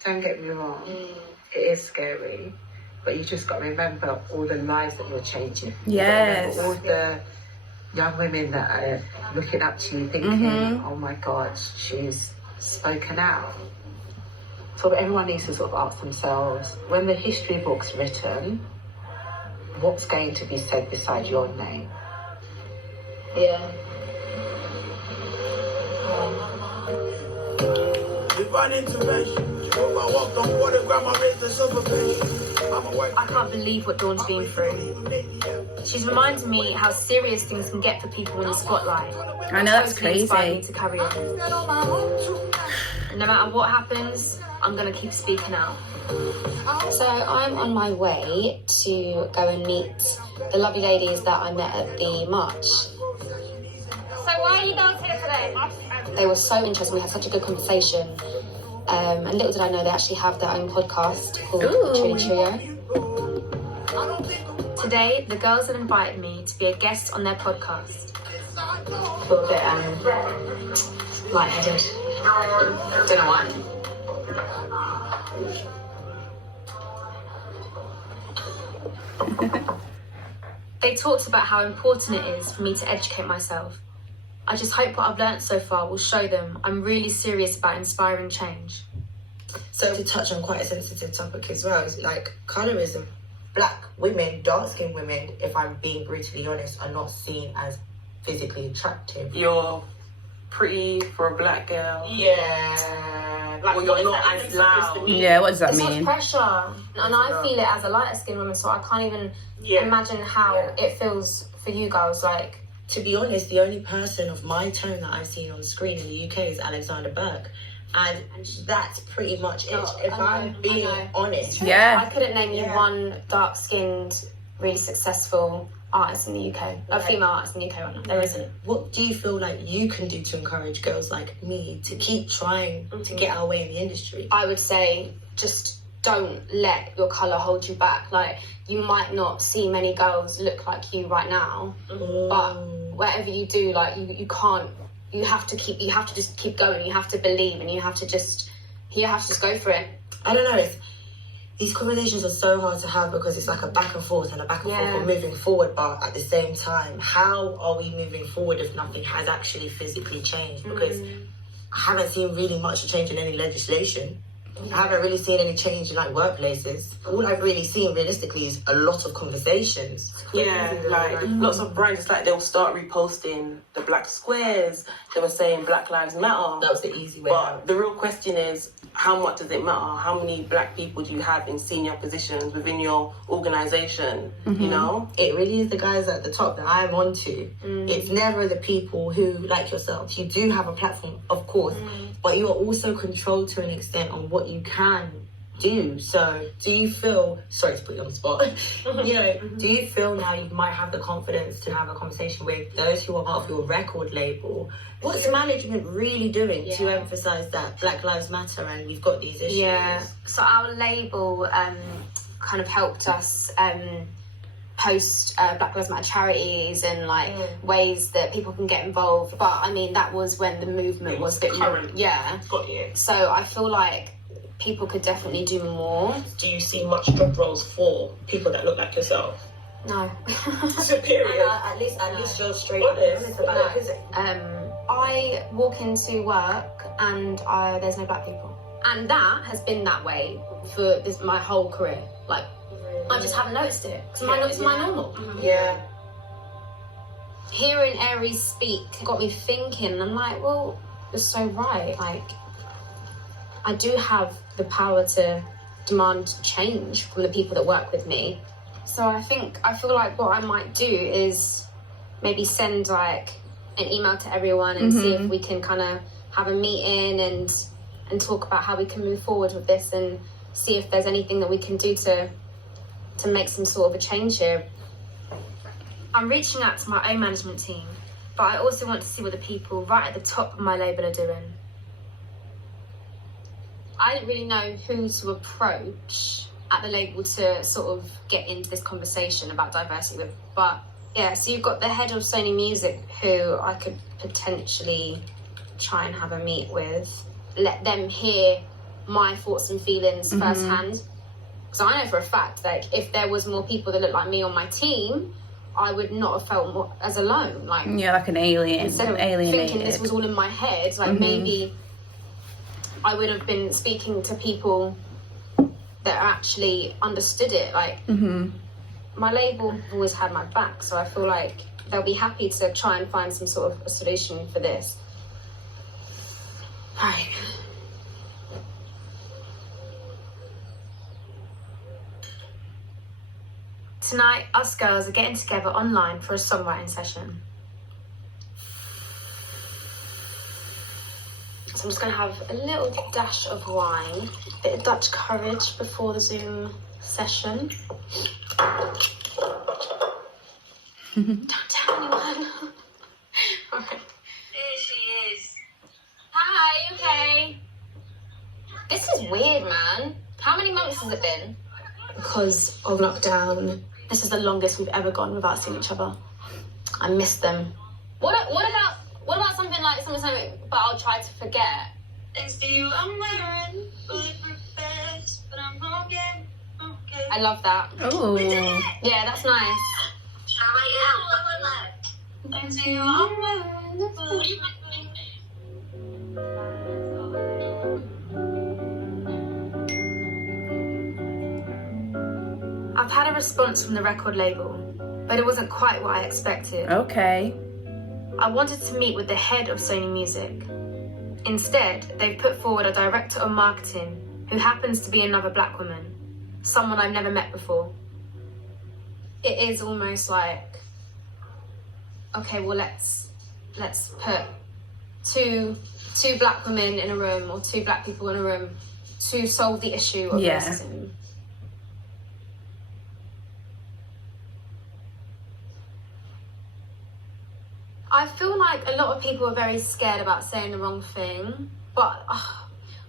Don't get me wrong, it is scary, but you just got to remember all the lives that you're changing. Yes. All the young women that are looking up to you thinking, oh my God, she's spoken out. So everyone needs to sort of ask themselves, when the history book's written, what's going to be said beside your name? Divine intervention. I walked on water, grandma raised the supervision. I can't believe what Dawn's been through. She's reminding me how serious things can get for people in the spotlight. I know, that's Totally inspired crazy. me to carry on. And no matter what happens, I'm gonna keep speaking out. So I'm on my way to go and meet the lovely ladies that I met at the march. So why are you girls here today? They were so interesting. We had such a good conversation. And little did I know they actually have their own podcast called Trio Trio. Today, the girls have invited me to be a guest on their podcast. I feel a bit lightheaded. Don't know why. They talked about how important it is for me to educate myself. I just hope what I've learnt so far will show them I'm really serious about inspiring change. So to touch on quite a sensitive topic as well, is like colorism. Black women, dark-skinned women, if I'm being brutally honest, are not seen as physically attractive. You're pretty for a black girl. Yeah. Like, or you're not as loud. Yeah, what does that It's mean? much pressure. And I feel it as a lighter skinned woman, so I can't even imagine how it feels for you girls. Like, to be honest, the only person of my tone that I've seen on screen in the UK is Alexander Burke. And that's pretty much it, if I'm being honest. I couldn't name you one dark skinned, really successful artist in the UK. A female artist in the UK right now. There isn't. What do you feel like you can do to encourage girls like me to keep trying to get our way in the industry? I would say just don't let your colour hold you back. Like, you might not see many girls look like you right now, but whatever you do, like, you can't, you have to just keep going. You have to believe, and you have to just go for it. I don't know, these conversations are so hard to have because it's like a back and forth and moving forward, but at the same time, how are we moving forward if nothing has actually physically changed? Because I haven't seen really much change in any legislation. I haven't really seen any change in like workplaces. All I've really seen realistically is a lot of conversations. Yeah, like lots of brands, it's like they'll start reposting the black squares. They were saying Black Lives Matter. That was the easy way But out. the real question is, how much does it matter? How many black people do you have in senior positions within your organisation? You know? It really is the guys at the top that I'm onto. It's never the people who, like yourself, you do have a platform, of course, but you are also controlled to an extent on what you can do. So do you feel, sorry to put you on the spot, you know, do you feel now you might have the confidence to have a conversation with those who are part of your record label? What's management really doing to emphasise that Black Lives Matter and we've got these issues? Yeah, so our label kind of helped us post Black Lives Matter charities and like ways that people can get involved. But I mean, that was when the movement was a bit current. more, Got you. So I feel like people could definitely do more. Do you see much job roles for people that look like yourself? No. Superior. At least you're straight Honest about it, is it? I walk into work and there's no black people. And that has been that way for my whole career. Like, I just haven't noticed it. It's my normal. Yeah. Hearing Aries speak got me thinking. I'm like, well, you're so right. Like, I do have the power to demand change from the people that work with me. So I feel like what I might do is maybe send like an email to everyone and see if we can kind of have a meeting and talk about how we can move forward with this and see if there's anything that we can do to make some sort of a change here. I'm reaching out to my own management team, but I also want to see what the people right at the top of my label are doing. I didn't really know who to approach at the label to sort of get into this conversation about diversity with, but yeah, so you've got the head of Sony Music who I could potentially try and have a meet with, let them hear my thoughts and feelings firsthand. Because I know for a fact that if there was more people that look like me on my team, I would not have felt more as alone. Like, yeah, like an alien. Instead of thinking this was all in my head, like maybe I would have been speaking to people that actually understood it. Like, my label have always had my back, so I feel like they'll be happy to try and find some sort of a solution for this. Right. Tonight, us girls are getting together online for a songwriting session. So I'm just going to have a little dash of wine, a bit of Dutch courage before the Zoom session. Don't tell anyone. Alright. There she is. Hi, okay? This is weird, man. How many months has it been? Because of lockdown, this is the longest we've ever gone without seeing each other. I miss them. What about something like something, but I'll try to forget? Thanks to you, I'm wearing bulletproof vest, but I'm okay. I love that. Oh. Yeah, that's nice. Shall I write it out? Thanks to you, I'm wearing bulletproof vest. I've had a response from the record label, but it wasn't quite what I expected. Okay. I wanted to meet with the head of Sony Music. Instead, they've put forward a director of marketing who happens to be another black woman, someone I've never met before. It is almost like, okay, well let's put two black women in a room or two black people in a room to solve the issue of racism. I feel like a lot of people are very scared about saying the wrong thing, but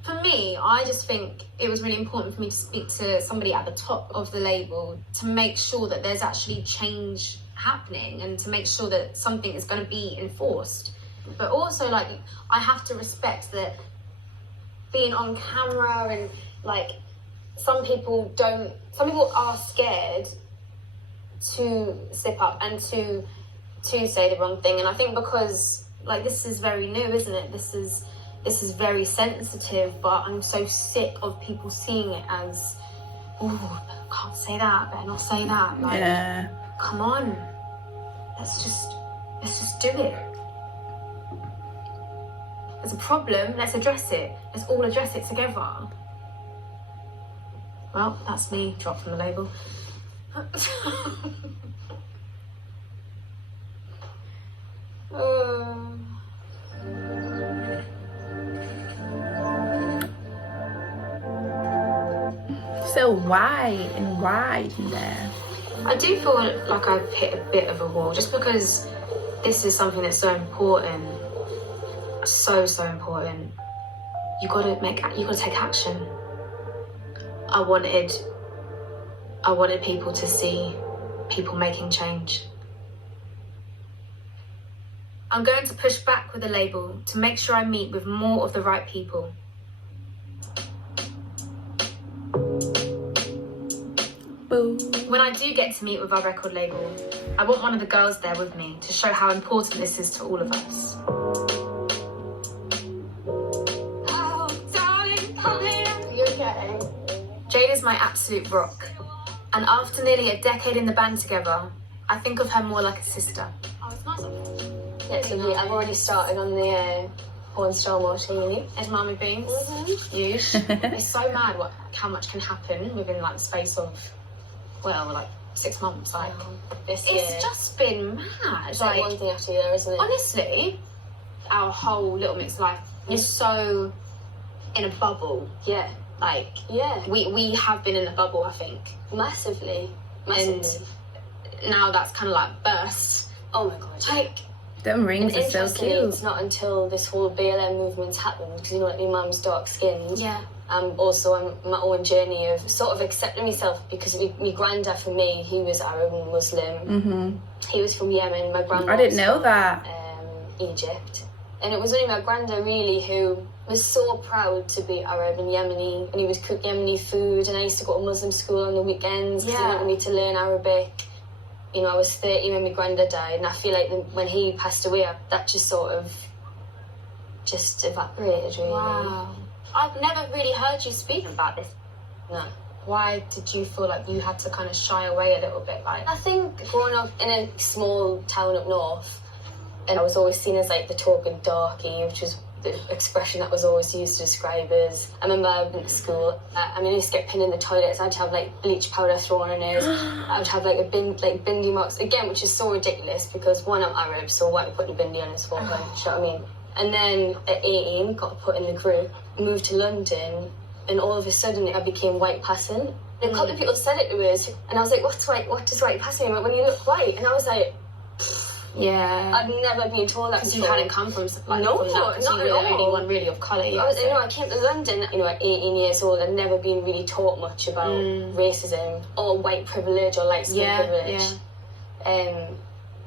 for me, I just think it was really important for me to speak to somebody at the top of the label to make sure that there's actually change happening and to make sure that something is going to be enforced. But also, like, I have to respect that being on camera and, like, some people are scared to slip up and to say the wrong thing. And I think because, like, this is very new, isn't it? This is very sensitive, but I'm so sick of people seeing it as, ooh, can't say that, better not say that. Like, yeah. Come on. Let's just do it. There's a problem, let's address it. Let's all address it together. Well, that's me, dropped from the label. So wide and wide in there. I do feel like I've hit a bit of a wall just because this is something that's so important. So important. You gotta take action. I wanted people to see people making change. I'm going to push back with the label to make sure I meet with more of the right people. go. When I do get to meet with our record label, I want one of the girls there with me to show how important this is to all of us. Oh, darling, come here. You okay? Jade is my absolute rock. And after nearly a decade in the band together, I think of her more like a sister. Oh, it's nice of you. Yeah, it's lovely. I've already started on the porn star martini. Edamame beans. Huge. It's so mad how much can happen within like the space of, well, like 6 months. Like This year. it's just been mad. It's like one thing after the other, isn't it? Honestly, our whole Little Mix life is so in a bubble. Yeah. Like we have been in a bubble, I think. Massively. And now that's kind of like burst. Oh my god. Like, them rings are so interestingly, cute. it's not until this whole BLM movement's happened, because you know, like my mum's dark skinned. Yeah. Also on my own journey of sort of accepting myself, because my granddad for me, he was Arab and Muslim. He was from Yemen. My grandma I didn't was know from, that. Egypt. And it was only my granddad really who was so proud to be Arab and Yemeni, and he would cook Yemeni food, and I used to go to Muslim school on the weekends because he wanted me to learn Arabic. You know, I was 30 when my granddad died, and I feel like when he passed away, that just sort of just evaporated, really. wow. I've never really heard you speak about this. No. Why did you feel like you had to kind of shy away a little bit? Like, I think growing up in a small town up north, and I was always seen as like the token darkie, which was the expression that was always used to describe us. I remember I went to school, I used to get pinned in the toilets, I'd have like bleach powder thrown on us, I would have like a bindi marks, again, which is so ridiculous because one, I'm Arab, so why am I putting a bindi on his forehead, do you know what I mean? And then at 18, got put in the group, moved to London, and all of a sudden I became white passing. And a couple of people said it to us, and I was like, what does white passing mean? When you look white, and I was like, yeah, I'd never been told that because before. you hadn't come from like no, from that, not you were at all. the only one really of colour. I came to London, at 18 years old. I'd never been really taught much about racism or white privilege or light skin privilege.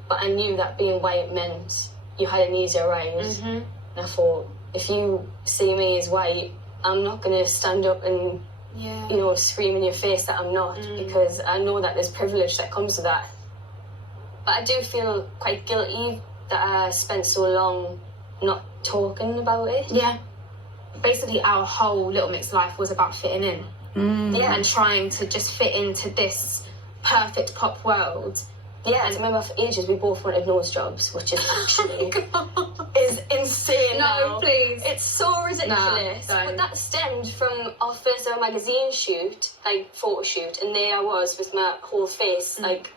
But I knew that being white meant you had an easier ride. And I thought, if you see me as white, I'm not going to stand up and scream in your face that I'm not, because I know that there's privilege that comes with that. But I do feel quite guilty that I spent so long not talking about it. Yeah. Basically, our whole Little Mix life was about fitting in. And trying to just fit into this perfect pop world. Yeah, I remember for ages we both wanted nose jobs, which is actually is insane. No, please. It's so ridiculous. No, but that stemmed from our first ever magazine shoot, like photo shoot, and there I was with my whole face like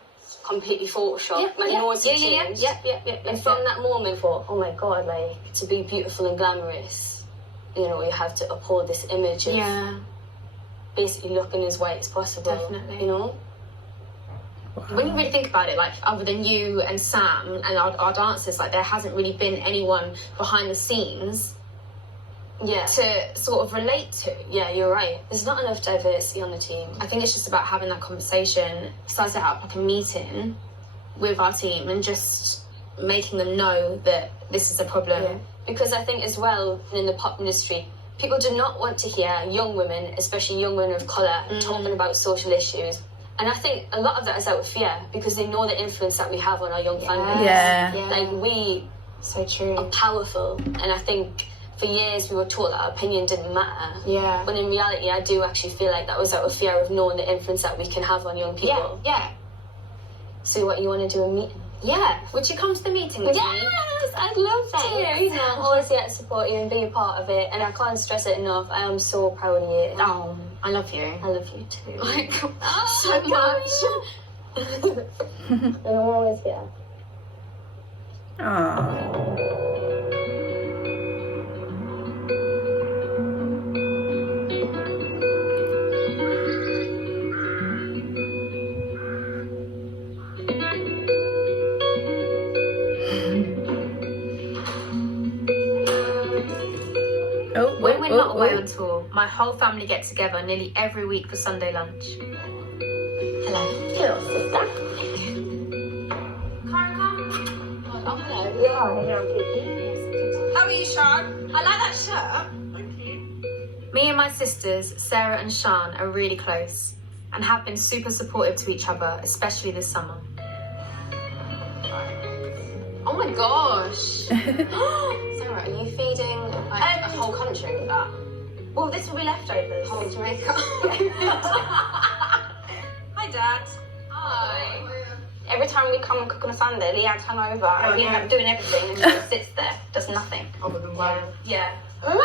completely photoshopped. My nose had changed. And from that moment I thought, oh my god, like to be beautiful and glamorous, you have to uphold this image of basically looking as white as possible. Definitely. Wow. When you really think about it, like other than you and Sam and our dancers, like there hasn't really been anyone behind the scenes to sort of relate to. Yeah, you're right. There's not enough diversity on the team. I think it's just about having that conversation, start it up like a meeting with our team and just making them know that this is a problem. Yeah. Because I think as well in the pop industry, people do not want to hear young women, especially young women of colour, talking about social issues. And I think a lot of that is out of fear because they know the influence that we have on our young fan base. Like we are powerful, and I think for years we were taught that our opinion didn't matter. Yeah. When in reality, I do actually feel like that was out of fear of knowing the influence that we can have on young people. Yeah. So what you want to do a meeting? Yeah. Would you come to the meeting with me? Yes, I'd love to. I'm always here to support you and be a part of it, and I can't stress it enough. I am so proud of you. Oh, I love you. I love you too. Like, so much. And I'm always here. Aww. When we're not away on tour, my whole family get together nearly every week for Sunday lunch. Hello. Hello, sister. Oh, hello. Yeah. How are you, Sean? I like that shirt. Me and my sisters, Sarah and Sian, are really close. and have been super supportive to each other, especially this summer. Oh my gosh. Sarah, are you feeding like a whole country with that? Well, this will be leftovers. Whole Jamaica. Hi, Dad. Hi. Every time we come and cook on a Sunday, Leanne's hungover and we end up doing everything and she just sits there, does nothing. Other than wine. Yeah. I'm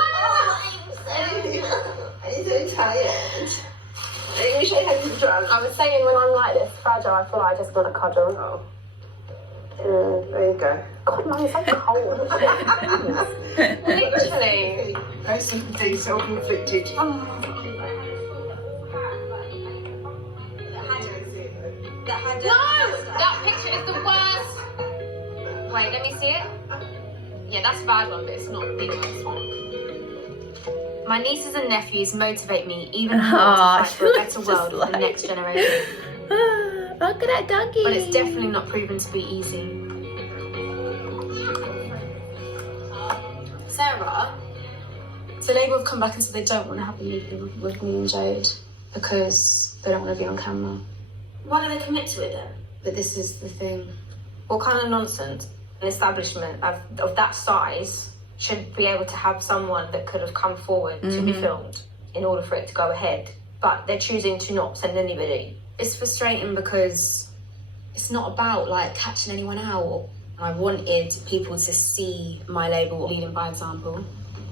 so tired. Let me show you how to drive. I was saying when I'm like this, fragile, I feel like I just want to cuddle. Oh. There you go. God, Mum, it's so cold. Literally. No sympathy, self-inflicted. No! That picture is the worst. Wait, let me see it. Yeah, that's a bad one, but it's not the worst one. My nieces and nephews motivate me even more to fight for a better world for the next generation. Look at that doggy. But it's definitely not proven to be easy. Sarah, So Labour have come back and said they don't want to have a meeting with me and Jade because they don't want to be on camera. Why do they commit to it then? But this is the thing. What kind of nonsense? An establishment of that size should be able to have someone that could have come forward to be filmed in order for it to go ahead. But they're choosing to not send anybody. It's frustrating because it's not about like catching anyone out. I wanted people to see my label leading by example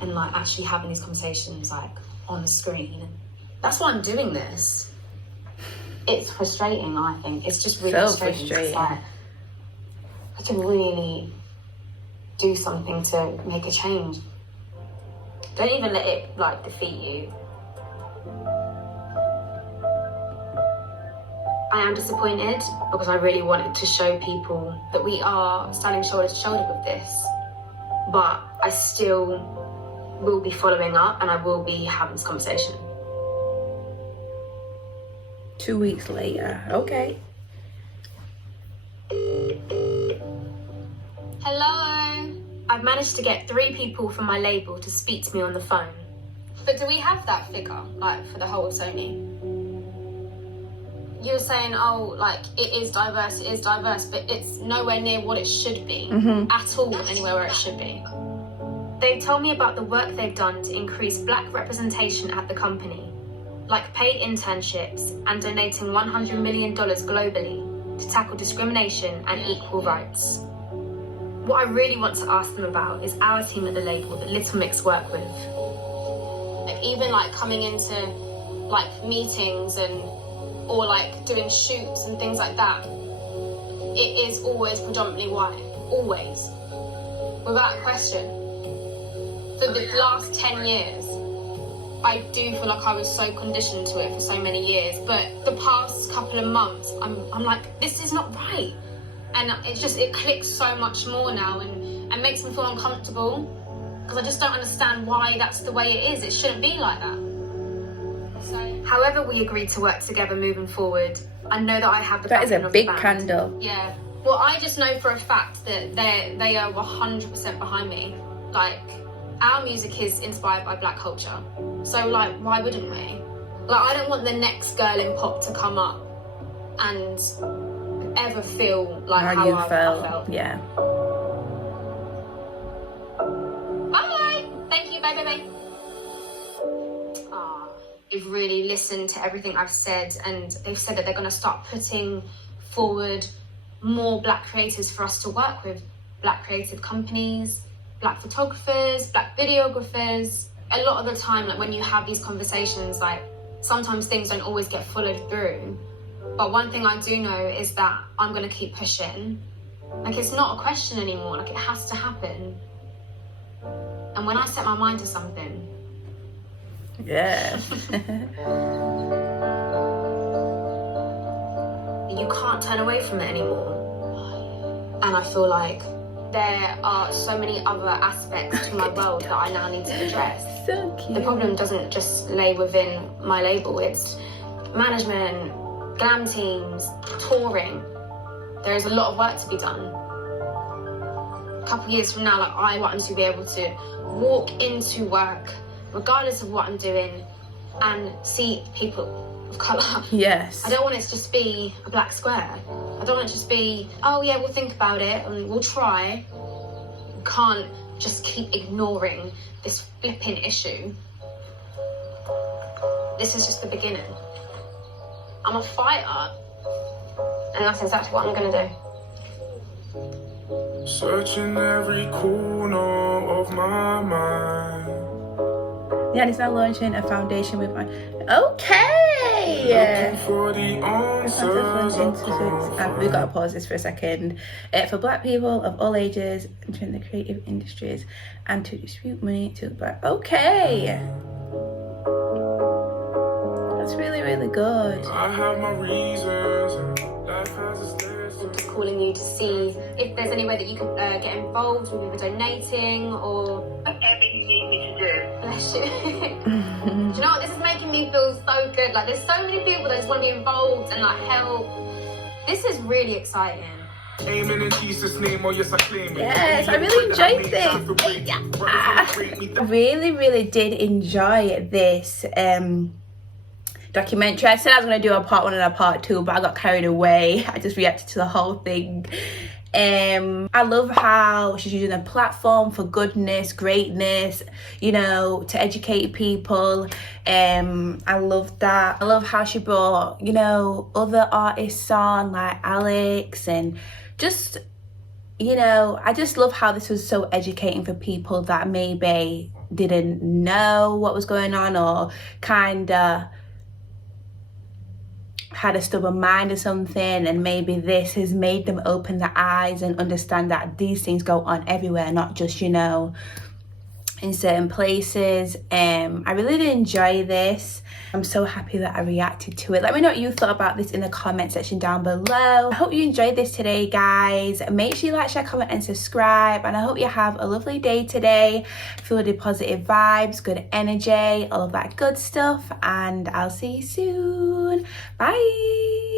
and like actually having these conversations like on the screen. That's why I'm doing this. It's frustrating, I think. It's just really frustrating. It's like, I can really do something to make a change. Don't even let it like defeat you. I am disappointed because I really wanted to show people that we are standing shoulder to shoulder with this. But I still will be following up and I will be having this conversation. 2 weeks later, okay. Hello. I've managed to get 3 people from my label to speak to me on the phone. but do we have that figure, like, for the whole of Sony? You were saying, oh, like, it is diverse, but it's nowhere near what it should be, at all, anywhere where it should be. They've told me about the work they've done to increase black representation at the company, like paid internships and donating $100 million globally to tackle discrimination and equal rights. What I really want to ask them about is our team at the label that Little Mix work with. Like, even, like, coming into, like, meetings or, like, doing shoots and things like that, it is always predominantly white. Always. Without question. For the last 10 years, I do feel like I was so conditioned to it for so many years, but the past couple of months, I'm like, this is not right. And it clicks so much more now and makes me feel uncomfortable because I just don't understand why that's the way it is. It shouldn't be like that. So, however we agreed to work together moving forward, I know that I have the That is backing a of big the band. candle. yeah. Well, I just know for a fact that they are 100% behind me. Like, our music is inspired by black culture. So, like, why wouldn't we? Like, I don't want the next girl in pop to come up and ever feel like how you I felt. Yeah. Bye! Thank you, bye. They've really listened to everything I've said, and they've said that they're going to start putting forward more black creators for us to work with. Black creative companies, black photographers, black videographers. A lot of the time, like, when you have these conversations, like, sometimes things don't always get followed through. But one thing I do know is that I'm going to keep pushing. Like, it's not a question anymore. Like, it has to happen. And when I set my mind to something... Yeah. You can't turn away from it anymore. And I feel like there are so many other aspects to my world that I now need to address. So cute. The problem doesn't just lay within my label. It's management, glam teams, touring. There is a lot of work to be done. A couple of years from now, like, I want to be able to walk into work, regardless of what I'm doing, and see people of colour. Yes. I don't want it to just be a black square. I don't want it to just be, oh yeah, we'll think about it and we'll try. We can't just keep ignoring this flipping issue. This is just the beginning. I'm a fighter, and that's exactly what I'm gonna do. Searching every corner of my mind. Yeah, it's now launching a foundation with my... Okay! Looking for the answers We've got to pause this for a second. For black people of all ages entering the creative industries and to distribute money to black... Okay! That's really, really good. I have my reasons. Life has its lessons. I'm just calling you to see if there's any way that you could get involved with either donating or... Whatever you need me to do. Bless you. Do you know what? This is making me feel so good. Like, there's so many people that just want to be involved and, like, help. This is really exciting. Aiming in Jesus' name, or yes, I claim it. Yes, I really enjoyed this. I really, really did enjoy this documentary. I said I was going to do a part 1 and a part 2, but I got carried away. I just reacted to the whole thing. I love how she's using a platform for goodness, greatness, you know, to educate people. I love that. I love how she brought, you know, other artists on, like Alex, and just, you know, I just love how this was so educating for people that maybe didn't know what was going on, or kind of had a stubborn mind or something, and maybe this has made them open their eyes and understand that these things go on everywhere, not just, you know, in certain places. I really did enjoy this. I'm so happy that I reacted to it. Let me know what you thought about this in the comment section down below. I hope you enjoyed this today, guys. Make sure you like, share, comment and subscribe, and I hope you have a lovely day today, filled with positive vibes, good energy, all of that good stuff, and I'll see you soon. Bye.